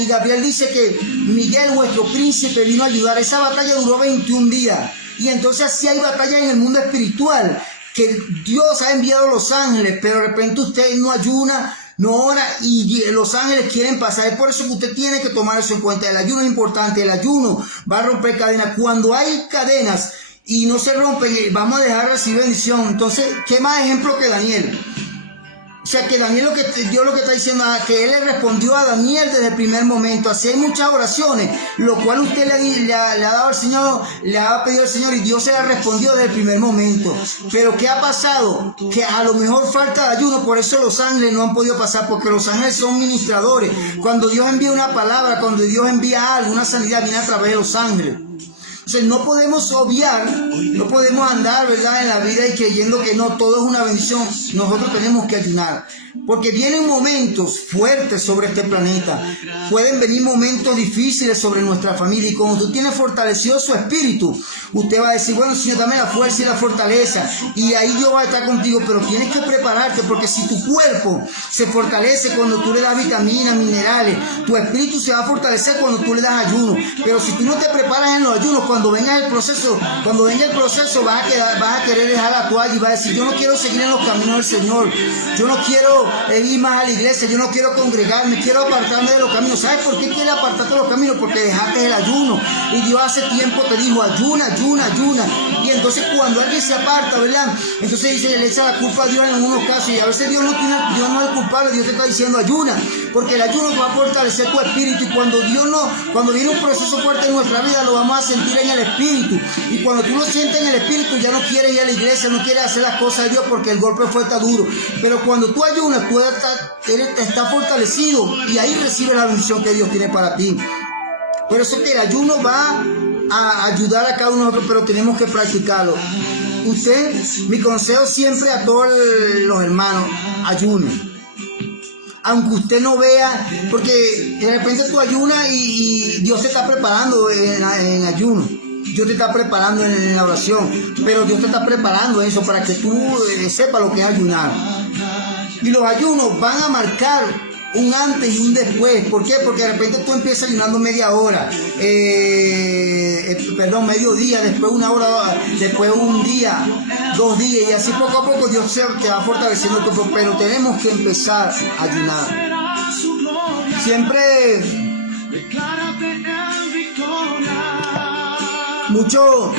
Gabriel dice que Miguel, vuestro príncipe, vino a ayudar. Esa batalla duró 21 días. Y entonces así hay batalla en el mundo espiritual, que Dios ha enviado los ángeles, pero de repente usted no ayuna, no ora y los ángeles quieren pasar. Es por eso que usted tiene que tomar eso en cuenta. El ayuno es importante, el ayuno va a romper cadenas. Cuando hay cadenas y no se rompen, vamos a dejar de recibir bendición. Entonces, ¿qué más ejemplo que Daniel? O sea, que Daniel Dios lo que está diciendo, que él le respondió a Daniel desde el primer momento. Así hay muchas oraciones, lo cual usted le ha dado al Señor, le ha pedido al Señor y Dios se la respondió desde el primer momento. Pero ¿qué ha pasado? Que a lo mejor falta de ayuno, por eso los ángeles no han podido pasar, porque los ángeles son ministradores. Cuando Dios envía una palabra, cuando Dios envía algo, una sanidad, viene a través de los ángeles. Entonces no podemos obviar, no podemos andar, ¿verdad?, en la vida y creyendo que no, todo es una bendición. Nosotros tenemos que ayunar, porque vienen momentos fuertes sobre este planeta. Pueden venir momentos difíciles sobre nuestra familia, y cuando tú tienes fortalecido su espíritu, usted va a decir, bueno, Señor, dame la fuerza y la fortaleza, y ahí Dios va a estar contigo. Pero tienes que prepararte, porque si tu cuerpo se fortalece cuando tú le das vitaminas, minerales, tu espíritu se va a fortalecer cuando tú le das ayuno. Pero si tú no te preparas en los ayunos, cuando venga el proceso vas a querer dejar la toalla y vas a decir, yo no quiero seguir en los caminos del Señor, yo no quiero ir más a la iglesia, yo no quiero congregarme, quiero apartarme de los caminos. ¿Sabes por qué quieres apartarte de los caminos? Porque dejaste el ayuno, y Dios hace tiempo te dijo, ayuna. Y entonces cuando alguien se aparta, ¿verdad?, entonces dice, le echa la culpa a Dios en algunos casos, y a veces Dios no es culpable. Dios te está diciendo, ayuna, porque el ayuno va a fortalecer tu espíritu, y cuando viene un proceso fuerte en nuestra vida, lo vamos a sentir en el espíritu, y cuando tú lo sientes en el espíritu, ya no quieres ir a la iglesia, no quieres hacer las cosas de Dios, porque el golpe fue tan duro. Pero cuando tú ayunas, tú estás fortalecido, y ahí recibes la bendición que Dios tiene para ti. Por eso que el ayuno va a ayudar a cada uno de nosotros, pero tenemos que practicarlo. Mi consejo siempre a todos los hermanos, ayunen. Aunque usted no vea, porque de repente tú ayunas y Dios te está preparando en ayuno. Dios te está preparando en la oración, pero Dios te está preparando eso para que tú sepas lo que es ayunar. Y los ayunos van a marcar un antes y un después. ¿Por qué? Porque de repente tú empiezas ayunando media hora, mediodía, después una hora, después un día, 2 días, y así poco a poco Dios te va fortaleciendo tu cuerpo. Pero tenemos que empezar a ayunar. Siempre muchos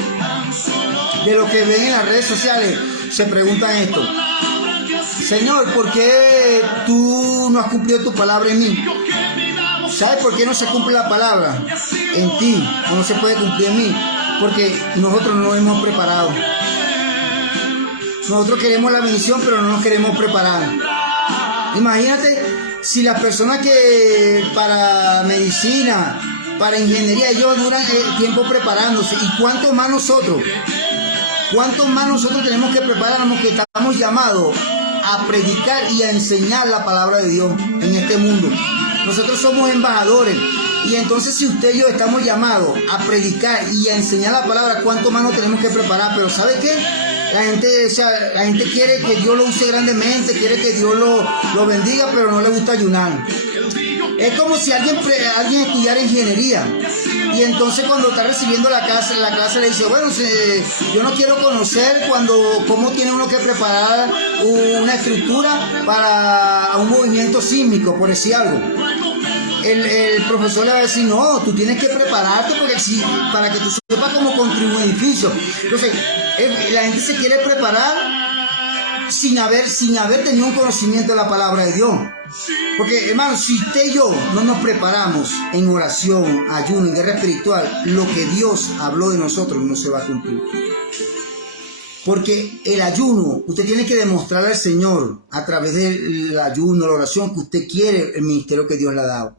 de los que ven en las redes sociales se preguntan esto: Señor, ¿por qué tú no has cumplido tu palabra en mí? ¿Sabes por qué no se cumple la palabra en ti o no se puede cumplir en mí? Porque nosotros no nos hemos preparado. Nosotros queremos la bendición, pero no nos queremos preparar. Imagínate si las personas que para medicina, para ingeniería, ellos duran tiempo preparándose. ¿Y cuánto más nosotros? ¿Cuánto más nosotros tenemos que prepararnos, que estamos llamados a predicar y a enseñar la palabra de Dios en este mundo? Nosotros somos embajadores, y entonces si usted y yo estamos llamados a predicar y a enseñar la palabra, ¿cuánto más nos tenemos que preparar? Pero ¿sabe qué? La gente quiere que Dios lo use grandemente, quiere que Dios lo bendiga, pero no le gusta ayunar. Es como si alguien estudiara ingeniería, y entonces cuando está recibiendo la clase le dice, bueno, yo no quiero conocer cómo tiene uno que preparar una estructura para un movimiento sísmico, por decir algo. El profesor le va a decir, no, tú tienes que prepararte para que tú sepas cómo construir un edificio. Entonces, la gente se quiere preparar sin haber tenido un conocimiento de la palabra de Dios. Porque, hermano, si usted y yo no nos preparamos en oración, ayuno, en guerra espiritual, lo que Dios habló de nosotros no se va a cumplir. Porque el ayuno, usted tiene que demostrarle al Señor a través del ayuno, la oración, que usted quiere el ministerio que Dios le ha dado,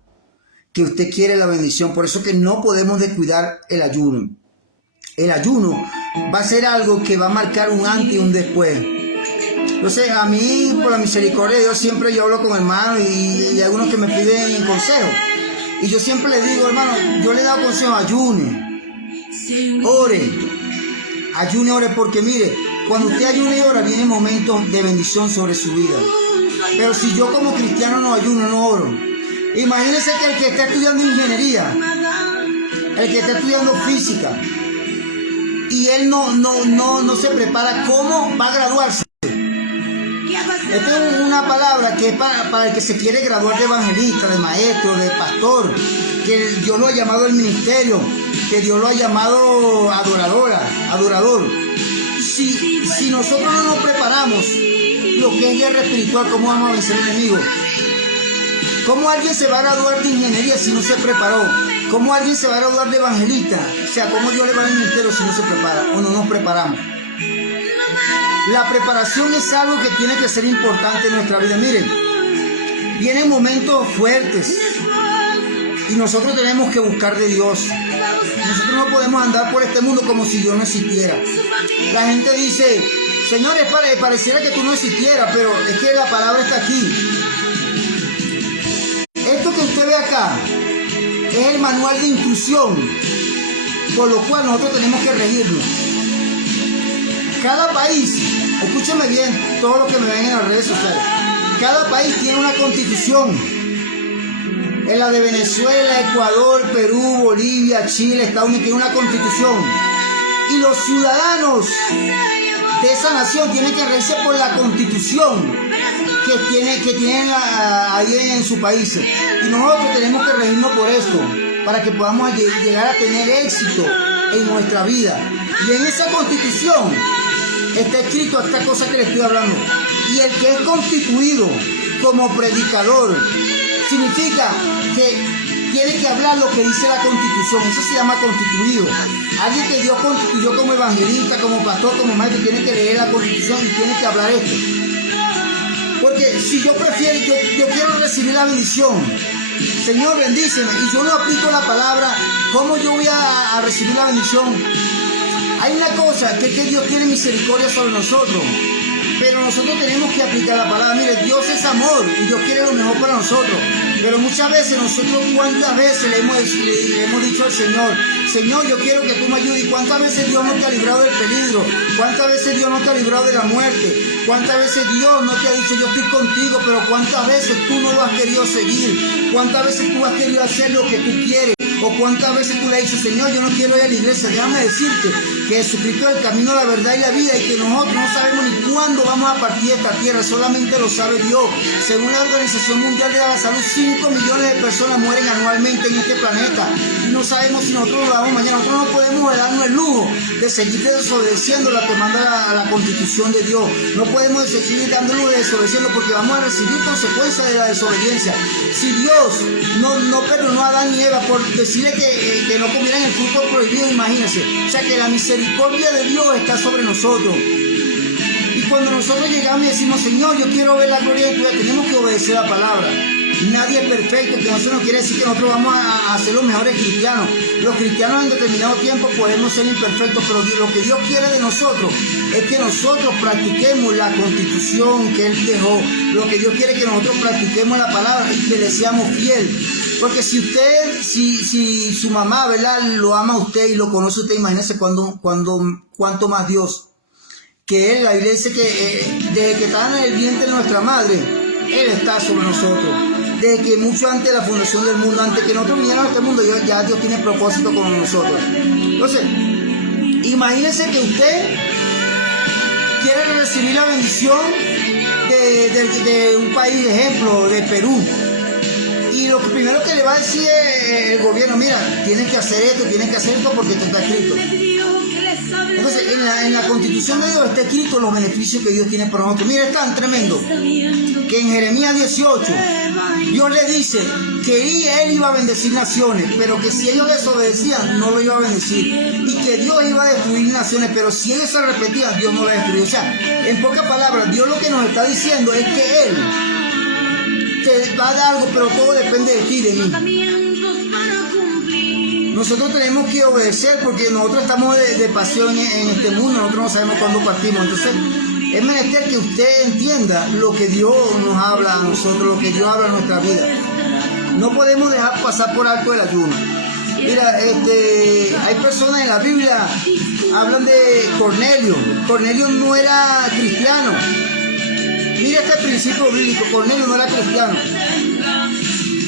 que usted quiere la bendición. Por eso que no podemos descuidar el ayuno. El ayuno va a ser algo que va a marcar un antes y un después. Entonces, a mí, por la misericordia de Dios, siempre yo hablo con hermanos y algunos que me piden consejo. Y yo siempre les digo, hermano, yo le he dado consejo, ayune, ore, porque mire, cuando usted ayune y ora, vienen momentos de bendición sobre su vida. Pero si yo como cristiano no ayuno, no oro, imagínense que el que está estudiando ingeniería, el que está estudiando física, y él no se prepara, ¿cómo va a graduarse? Esta es una palabra que es para el que se quiere graduar de evangelista, de maestro, de pastor, que Dios lo ha llamado al ministerio, que Dios lo ha llamado adorador. Si nosotros no nos preparamos lo que es guerra espiritual, ¿cómo vamos a vencer al enemigo? ¿Cómo alguien se va a graduar de ingeniería si no se preparó? ¿Cómo alguien se va a graduar de evangelista? O sea, ¿cómo Dios le va al ministerio si no se prepara o no nos preparamos? La preparación es algo que tiene que ser importante en nuestra vida. Miren, vienen momentos fuertes y nosotros tenemos que buscar de Dios. Nosotros no podemos andar por este mundo como si Dios no existiera. La gente dice, señores, pareciera que tú no existieras, pero es que la palabra está aquí. Esto que usted ve acá es el manual de instrucción, por lo cual nosotros tenemos que regirnos. Cada país, escúcheme bien, todos los que me ven en las redes sociales, cada país tiene una constitución. En la de Venezuela, Ecuador, Perú, Bolivia, Chile, Estados Unidos tiene una constitución. Y los ciudadanos de esa nación tienen que regirse por la constitución que tienen ahí en su país. Y nosotros tenemos que regirnos por esto, para que podamos llegar a tener éxito en nuestra vida. Y en esa constitución está escrito esta cosa que le estoy hablando. Y el que es constituido como predicador significa que tiene que hablar lo que dice la constitución. Eso se llama constituido. Alguien que Dios constituyó como evangelista, como pastor, como maestro, tiene que leer la constitución y tiene que hablar esto. Porque si yo quiero recibir la bendición, Señor, bendíceme, y yo no aplico la palabra, ¿cómo yo voy a recibir la bendición? Hay una cosa, que es que Dios tiene misericordia sobre nosotros, pero nosotros tenemos que aplicar la palabra. Mire, Dios es amor y Dios quiere lo mejor para nosotros, pero muchas veces nosotros, ¿cuántas veces le hemos dicho al Señor, Señor, yo quiero que tú me ayudes? ¿Y cuántas veces Dios no te ha librado del peligro? ¿Cuántas veces Dios no te ha librado de la muerte? ¿Cuántas veces Dios no te ha dicho, yo estoy contigo? Pero ¿cuántas veces tú no lo has querido seguir? ¿Cuántas veces tú has querido hacer lo que tú quieres? ¿O cuántas veces tú le dices, Señor, yo no quiero ir a la iglesia? Déjame decirte que Jesucristo es el camino, la verdad y la vida, y que nosotros no sabemos ni cuándo vamos a partir de esta tierra, solamente lo sabe Dios. Según la Organización Mundial de la Salud, 5 millones de personas mueren anualmente en este planeta, y no sabemos si nosotros lo hagamos mañana. Nosotros no podemos darnos el lujo de seguir desobedeciendo la que manda la Constitución de Dios. No podemos seguir dándolo de desobedeciendo, porque vamos a recibir consecuencias de la desobediencia. Si Dios no perdonó a Adán y Eva por decirle que no comieran el fruto prohibido, imagínense. O sea que la misericordia de Dios está sobre nosotros. Y cuando nosotros llegamos y decimos, Señor, yo quiero ver la gloria de tu vida, tenemos que obedecer la palabra. Nadie es perfecto, que eso no quiere decir que nosotros vamos a ser los mejores cristianos. Los cristianos en determinado tiempo podemos ser imperfectos, pero lo que Dios quiere de nosotros es que nosotros practiquemos la constitución que Él dejó. Lo que Dios quiere es que nosotros practiquemos la palabra y que le seamos fieles. Porque si su mamá, ¿verdad?, lo ama a usted y lo conoce a usted, imagínese cuánto más Dios. Que Él, la Biblia dice que desde que está en el vientre de nuestra madre, Él está sobre nosotros. Desde que mucho antes de la fundación del mundo, antes que nosotros viniéramos a este mundo, ya Dios tiene propósito con nosotros. Entonces, imagínese que usted quiere recibir la bendición de un país, ejemplo, de Perú. Y lo primero que le va a decir el gobierno, mira, tienes que hacer esto porque esto está escrito. Entonces, en la Constitución de Dios está escrito los beneficios que Dios tiene para nosotros. Mira, es tan tremendo que en Jeremías 18, Dios le dice que Él iba a bendecir naciones, pero que si ellos desobedecían, no lo iba a bendecir. Y que Dios iba a destruir naciones, pero si ellos se arrepentían, Dios no lo destruía. O sea, en pocas palabras, Dios lo que nos está diciendo es que Él te va a dar algo, pero todo depende de ti, de mí. Nosotros tenemos que obedecer porque nosotros estamos de pasión en este mundo, nosotros no sabemos cuándo partimos. Entonces, es menester que usted entienda lo que Dios nos habla a nosotros, lo que Dios habla en nuestra vida. No podemos dejar pasar por alto el ayuno. Mira, hay personas en la Biblia, hablan de Cornelio. Cornelio no era cristiano. Mira este principio bíblico, Cornelio no era cristiano.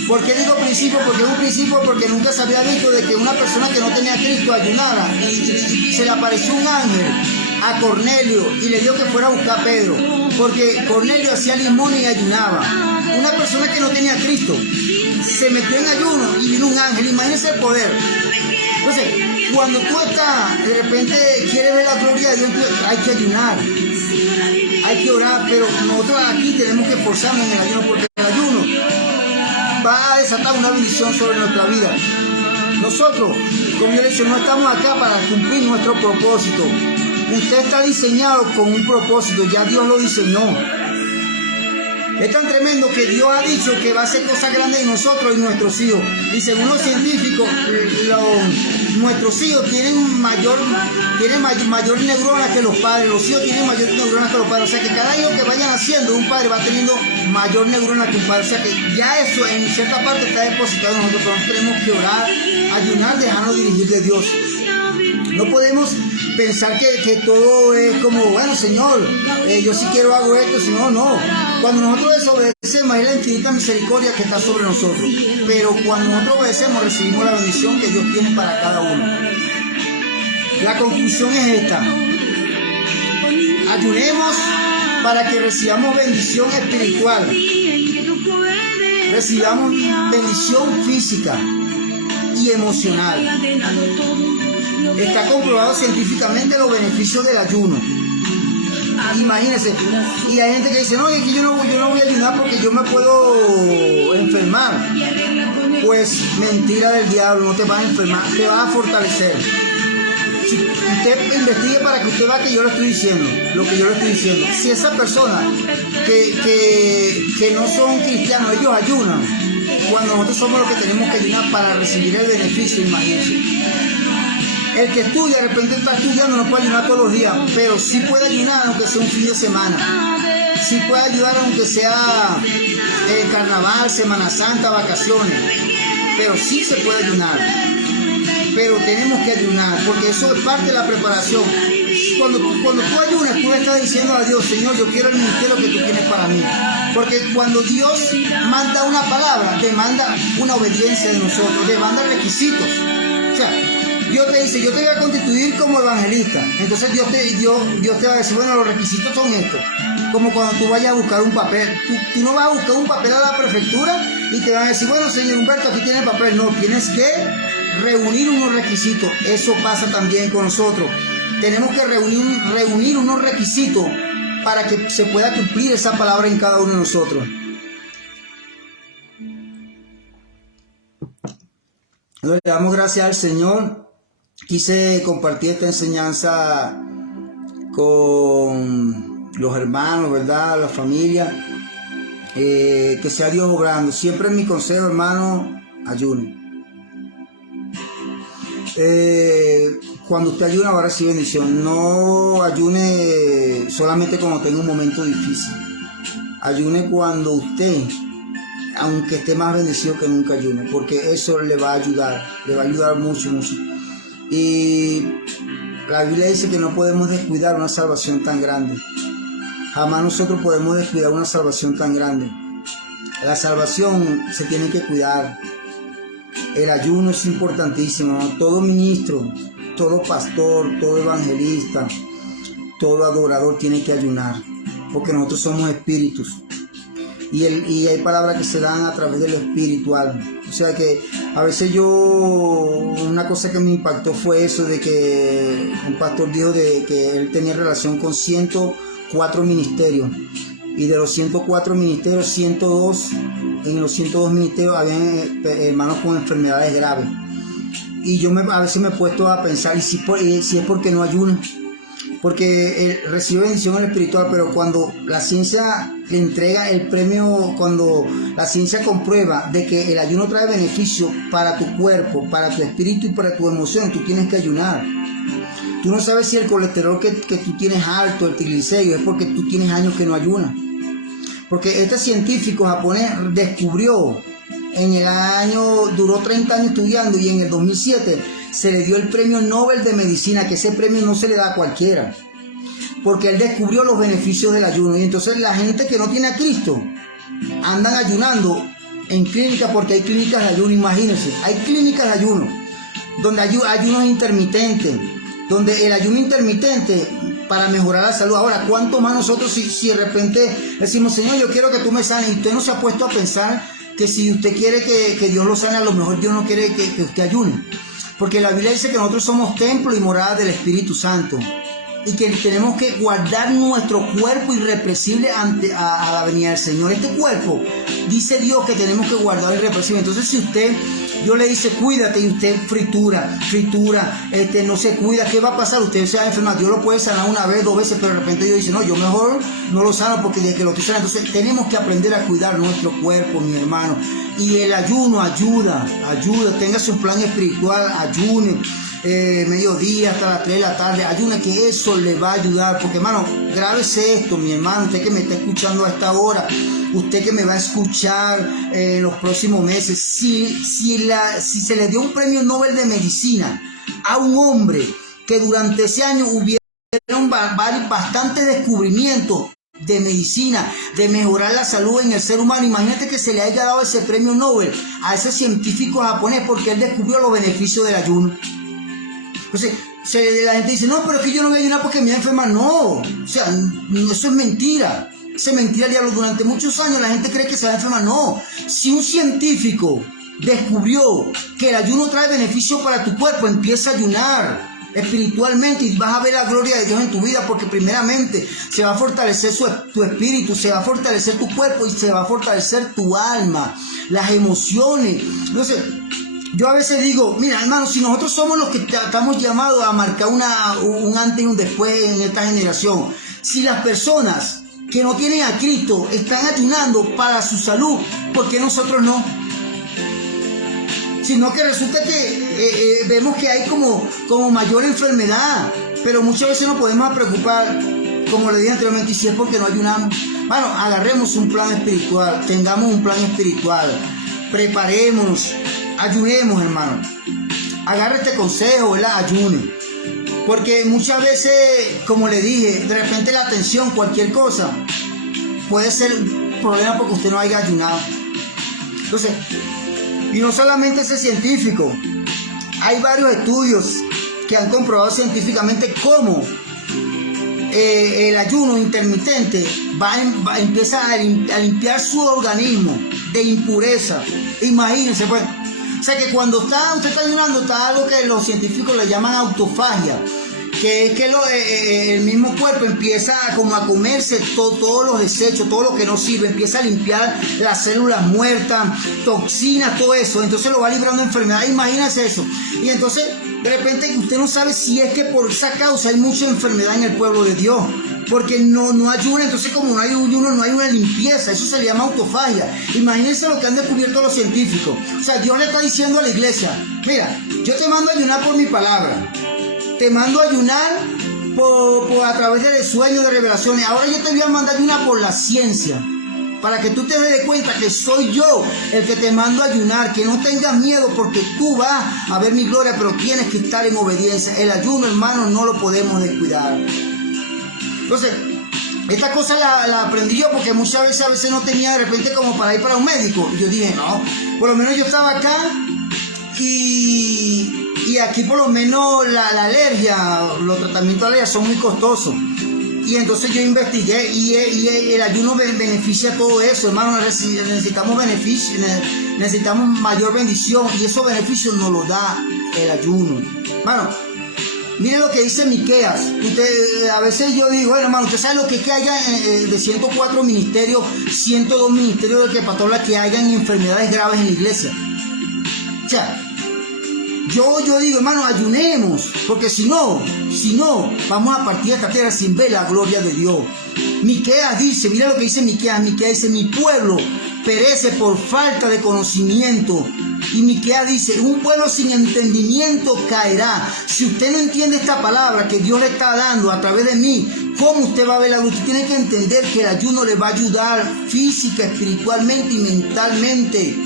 ¿Por qué digo principio? Porque es un principio porque nunca se había visto de que una persona que no tenía a Cristo ayunara y se le apareció un ángel a Cornelio y le dijo que fuera a buscar a Pedro, porque Cornelio hacía limón y ayunaba. Una persona que no tenía a Cristo se metió en ayuno y vino un ángel. Imagínense el poder. Entonces, cuando tú estás, de repente quieres ver la gloria de Dios, hay que ayunar, hay que orar, pero nosotros aquí tenemos que esforzarnos en el ayuno, porque el ayuno va a desatar una bendición sobre nuestra vida. Nosotros, como yo le he dicho, no estamos acá para cumplir nuestro propósito. Usted está diseñado con un propósito, ya Dios lo diseñó. Es tan tremendo que Dios ha dicho que va a hacer cosas grandes en nosotros y nuestros hijos. Y según los científicos, nuestros hijos tienen mayor neuronas que los padres. Los hijos tienen mayor neuronas que los padres. O sea que cada hijo que vaya naciendo, un padre va teniendo mayor neurona que un padre. O sea que ya eso en cierta parte está depositado en nosotros. Pero nosotros tenemos que orar, ayunar, dejarnos dirigir de Dios. No podemos pensar que todo es como, bueno, Señor, yo sí quiero hago esto, Señor, no. Cuando nosotros desobedecemos es la infinita misericordia que está sobre nosotros. Pero cuando nosotros obedecemos recibimos la bendición que Dios tiene para cada uno. La conclusión es esta. Ayunemos para que recibamos bendición espiritual. Recibamos bendición física y emocional. Está comprobado científicamente los beneficios del ayuno. Imagínense, y hay gente que dice, no, es que yo no voy a ayunar porque yo me puedo enfermar. Pues mentira del diablo, no te vas a enfermar, te vas a fortalecer. Si usted investigue para que usted vea que yo le estoy diciendo, lo que yo le estoy diciendo. Si esa persona que no son cristianos, ellos ayunan, cuando nosotros somos los que tenemos que ayunar para recibir el beneficio, imagínense. El que estudia, de repente está estudiando, no puede ayunar todos los días, pero sí puede ayunar aunque sea un fin de semana. Sí puede ayudar aunque sea carnaval, Semana Santa, vacaciones. Pero sí se puede ayunar. Pero tenemos que ayunar, porque eso es parte de la preparación. Cuando tú ayunas, tú le estás diciendo a Dios, Señor, yo quiero el ministerio que tú tienes para mí. Porque cuando Dios manda una palabra, demanda una obediencia de nosotros, demanda requisitos. O sea, Dios te dice, yo te voy a constituir como evangelista. Entonces Dios te va a decir, bueno, los requisitos son estos. Como cuando tú vayas a buscar un papel. Tú no vas a buscar un papel a la prefectura y te van a decir, bueno, señor Humberto, aquí tiene el papel. No, tienes que reunir unos requisitos. Eso pasa también con nosotros. Tenemos que reunir unos requisitos para que se pueda cumplir esa palabra en cada uno de nosotros. Le damos gracias al Señor. Quise compartir esta enseñanza con los hermanos, ¿verdad? La familia. Que sea Dios obrando. Siempre mi consejo, hermano, ayune. Cuando usted ayuna va a recibir bendición. No ayune solamente cuando tenga un momento difícil. Ayune cuando usted, aunque esté más bendecido que nunca, ayune, porque eso le va a ayudar mucho, mucho. Y la Biblia dice que no podemos descuidar una salvación tan grande. Jamás nosotros podemos descuidar una salvación tan grande. La salvación se tiene que cuidar. El ayuno es importantísimo, ¿no? Todo ministro, todo pastor, todo evangelista, todo adorador tiene que ayunar, porque nosotros somos espíritus. y hay palabras que se dan a través de lo espiritual. O sea que a veces una cosa que me impactó fue eso de que un pastor dijo de que él tenía relación con 104 ministerios, y de los 104 ministerios, 102, en los 102 ministerios habían hermanos con enfermedades graves. Y yo a veces me he puesto a pensar, y si es porque no ayuno, porque recibe bendición en el espiritual, pero cuando la ciencia le entrega el premio, cuando la ciencia comprueba de que el ayuno trae beneficio para tu cuerpo, para tu espíritu y para tu emoción, tú tienes que ayunar. Tú no sabes si el colesterol que tú tienes alto, el triglicérido, es porque tú tienes años que no ayunas. Porque este científico japonés descubrió, duró 30 años estudiando, y en el 2007 se le dio el premio Nobel de Medicina, que ese premio no se le da a cualquiera, porque él descubrió los beneficios del ayuno. Y entonces la gente que no tiene a Cristo andan ayunando en clínicas, porque hay clínicas de ayuno, imagínense, hay clínicas de ayuno, donde hay ayunos intermitentes, donde el ayuno intermitente para mejorar la salud. Ahora, ¿cuánto más nosotros si de repente decimos, Señor, yo quiero que tú me sanes, y usted no se ha puesto a pensar que si usted quiere que Dios lo sane, a lo mejor Dios no quiere que usted ayune? Porque la Biblia dice que nosotros somos templo y morada del Espíritu Santo, y que tenemos que guardar nuestro cuerpo irrepresible a la venida del Señor. Este cuerpo, dice Dios que tenemos que guardar irrepresible. Entonces, si Dios le dice cuídate, y usted fritura, no se cuida, ¿qué va a pasar? Usted se va a enfermar. Dios lo puede sanar una vez, 2 veces, pero de repente Dios dice, no, yo mejor no lo sano, porque desde que lo estoy sanando. Entonces tenemos que aprender a cuidar nuestro cuerpo, mi hermano. Y el ayuno ayuda, tenga un plan espiritual, ayune, mediodía hasta las 3 de la tarde, ayune, que eso le va a ayudar. Porque, hermano, grábese esto, mi hermano, usted que me está escuchando a esta hora, usted que me va a escuchar en los próximos meses, si se le dio un premio Nobel de Medicina a un hombre que durante ese año hubieron bastantes descubrimientos de medicina, de mejorar la salud en el ser humano, imagínate que se le haya dado ese premio Nobel a ese científico japonés, porque él descubrió los beneficios del ayuno. Entonces, la gente dice, no, pero es que yo no voy a ayunar porque me voy a enfermar. No, o sea, eso es mentira. Esa es mentira, diablo. Durante muchos años la gente cree que se va a enfermar. No, si un científico descubrió que el ayuno trae beneficio para tu cuerpo, empieza a ayunar espiritualmente, y vas a ver la gloria de Dios en tu vida, porque primeramente se va a fortalecer tu espíritu, se va a fortalecer tu cuerpo, y se va a fortalecer tu alma, las emociones. Entonces, yo a veces digo, mira, hermano, si nosotros somos los que estamos llamados a marcar un antes y un después en esta generación, si las personas que no tienen a Cristo están ayunando para su salud, ¿por qué nosotros no? Sino que resulta que vemos que hay como mayor enfermedad, pero muchas veces nos podemos preocupar, como le dije anteriormente, y si es porque no ayunamos. Bueno, agarremos un plan espiritual, tengamos un plan espiritual, preparémonos, ayunemos, hermano. Agarre este consejo, ¿verdad? Ayune. Porque muchas veces, como le dije, de repente la tensión, cualquier cosa, puede ser un problema porque usted no haya ayunado. Entonces, y no solamente ese científico, hay varios estudios que han comprobado científicamente cómo el ayuno intermitente empieza a limpiar su organismo de impureza. Imagínense, pues. O sea que cuando usted está ayunando, está algo que los científicos le llaman autofagia, que es que el mismo cuerpo empieza como a comerse todos los desechos, todo lo que no sirve, empieza a limpiar las células muertas, toxinas, todo eso. Entonces lo va librando de enfermedades. Imagínese eso. Y entonces de repente usted no sabe si es que por esa causa hay mucha enfermedad en el pueblo de Dios, porque no ayuna. Entonces, como no hay ayuno, no hay una limpieza. Eso se le llama autofagia. Imagínense lo que han descubierto los científicos. O sea, Dios le está diciendo a la iglesia, mira, yo te mando a ayunar por mi palabra, te mando a ayunar a través de sueños, de revelaciones. Ahora yo te voy a mandar a ayunar por la ciencia, para que tú te des cuenta que soy yo el que te mando a ayunar, que no tengas miedo, porque tú vas a ver mi gloria, pero tienes que estar en obediencia. El ayuno, hermano, no lo podemos descuidar. Entonces, esta cosa la aprendí yo, porque muchas veces a veces no tenía de repente como para ir para un médico. Y yo dije, no, por lo menos yo estaba acá y aquí por lo menos la alergia, los tratamientos de alergia son muy costosos. Y entonces yo investigué y el ayuno beneficia todo eso, hermano. Necesitamos beneficio, necesitamos mayor bendición y esos beneficios nos los da el ayuno. Hermano, mire lo que dice Miqueas. A veces yo digo, bueno, hermano, usted sabe lo que haya de 104 ministerios, 102 ministerios del que pastor, que hayan enfermedades graves en la iglesia. O sea, yo digo, hermano, ayunemos, porque si no, vamos a partir de esta tierra sin ver la gloria de Dios. Miqueas dice, mira lo que dice Miqueas dice, mi pueblo perece por falta de conocimiento. Y Miqueas dice, un pueblo sin entendimiento caerá. Si usted no entiende esta palabra que Dios le está dando a través de mí, ¿cómo usted va a ver la luz? Usted tiene que entender que el ayuno le va a ayudar física, espiritualmente y mentalmente.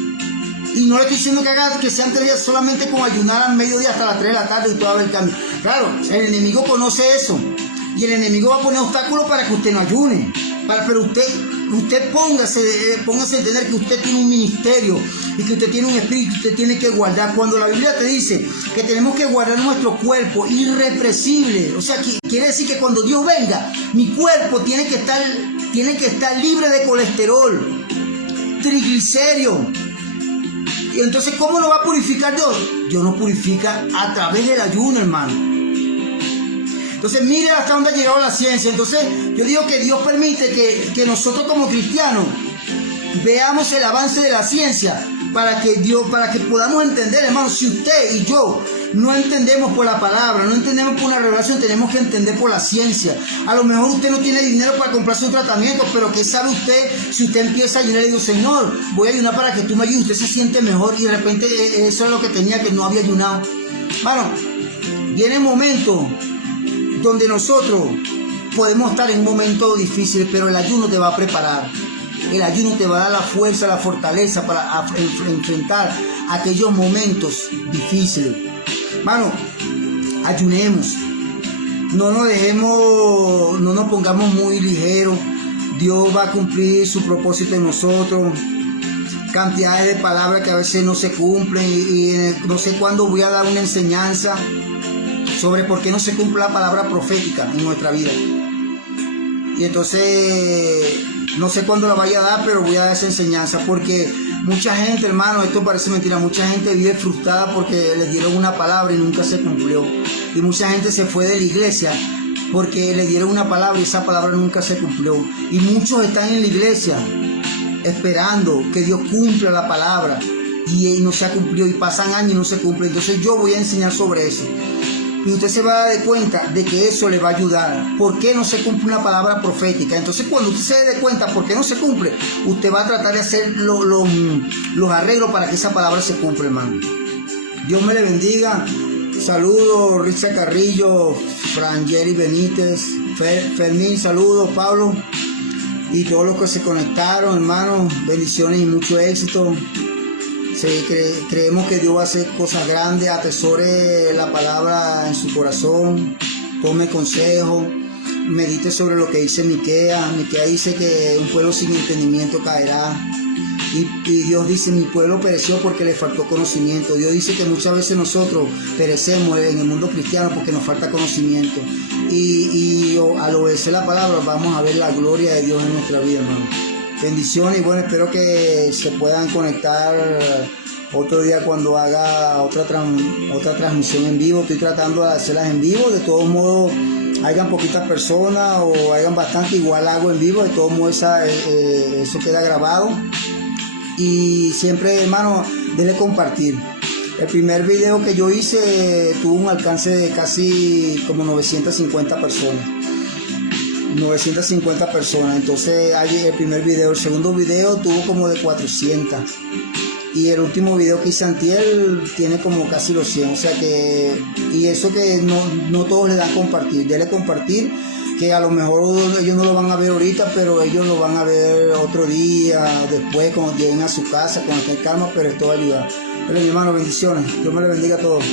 Y no le estoy diciendo que sean 3 días solamente con ayunar al mediodía hasta las 3 de la tarde y todo va a haber cambio. Claro, el enemigo conoce eso. Y el enemigo va a poner obstáculos para que usted no ayune. Pero usted póngase a entender que usted tiene un ministerio y que usted tiene un espíritu, usted tiene que guardar. Cuando la Biblia te dice que tenemos que guardar nuestro cuerpo irrepresible, o sea, quiere decir que cuando Dios venga, mi cuerpo tiene que estar libre de colesterol, triglicéridos. Y entonces, ¿cómo lo va a purificar Dios? Dios nos purifica a través del ayuno, hermano. Entonces, mire hasta dónde ha llegado la ciencia. Entonces, yo digo que Dios permite que nosotros como cristianos veamos el avance de la ciencia para que podamos entender, hermano. Si usted y yo no entendemos por la palabra, no entendemos por una revelación, tenemos que entender por la ciencia. A lo mejor usted no tiene dinero para comprarse un tratamiento, pero ¿qué sabe usted si usted empieza a ayunar y dice, Señor, voy a ayunar para que tú me ayudes? Usted se siente mejor y de repente eso es lo que tenía, que no había ayunado. Bueno, viene un momento donde nosotros podemos estar en un momento difícil, pero el ayuno te va a preparar. El ayuno te va a dar la fuerza, la fortaleza para enfrentar aquellos momentos difíciles. Mano, ayunemos. No nos pongamos muy ligeros. Dios va a cumplir su propósito en nosotros. Cantidades de palabras que a veces no se cumplen y no sé cuándo voy a dar una enseñanza sobre por qué no se cumple la palabra profética en nuestra vida. Y entonces no sé cuándo la vaya a dar, pero voy a dar esa enseñanza porque mucha gente, hermano, esto parece mentira, mucha gente vive frustrada porque le dieron una palabra y nunca se cumplió. Y mucha gente se fue de la iglesia porque le dieron una palabra y esa palabra nunca se cumplió. Y muchos están en la iglesia esperando que Dios cumpla la palabra y no se ha cumplido y pasan años y no se cumple. Entonces yo voy a enseñar sobre eso. Y usted se va a dar cuenta de que eso le va a ayudar. ¿Por qué no se cumple una palabra profética? Entonces cuando usted se dé cuenta por qué no se cumple, usted va a tratar de hacer los arreglos para que esa palabra se cumpla, hermano. Dios me le bendiga. Saludos, Richa Carrillo, Frangeri Benítez, Fermín, saludos, Pablo. Y todos los que se conectaron, hermanos, bendiciones y mucho éxito. Creemos que Dios va a hacer cosas grandes. Atesore la palabra en su corazón, tome consejo, medite sobre lo que dice Miqueas. Miqueas dice que un pueblo sin entendimiento caerá. Y Dios dice, mi pueblo pereció porque le faltó conocimiento. Dios dice que muchas veces nosotros perecemos en el mundo cristiano porque nos falta conocimiento. Y al obedecer la palabra vamos a ver la gloria de Dios en nuestra vida, hermano. Bendiciones y bueno, espero que se puedan conectar otro día cuando haga otra transmisión en vivo. Estoy tratando de hacerlas en vivo. De todos modos, hayan poquitas personas o hayan bastante, igual hago en vivo. De todos modos, eso queda grabado. Y siempre, hermano, denle compartir. El primer video que yo hice tuvo un alcance de casi como 950 personas. 950 personas, entonces ahí el primer video. El segundo video tuvo como de 400 y el último video que hice antier tiene como casi los 100, o sea que, y eso que no todos le dan compartir, denle compartir, que a lo mejor ellos no lo van a ver ahorita, pero ellos lo van a ver otro día, después cuando lleguen a su casa, cuando estén calma, pero esto va a ayudar. Pero mi hermano, bendiciones, Dios me le bendiga a todos.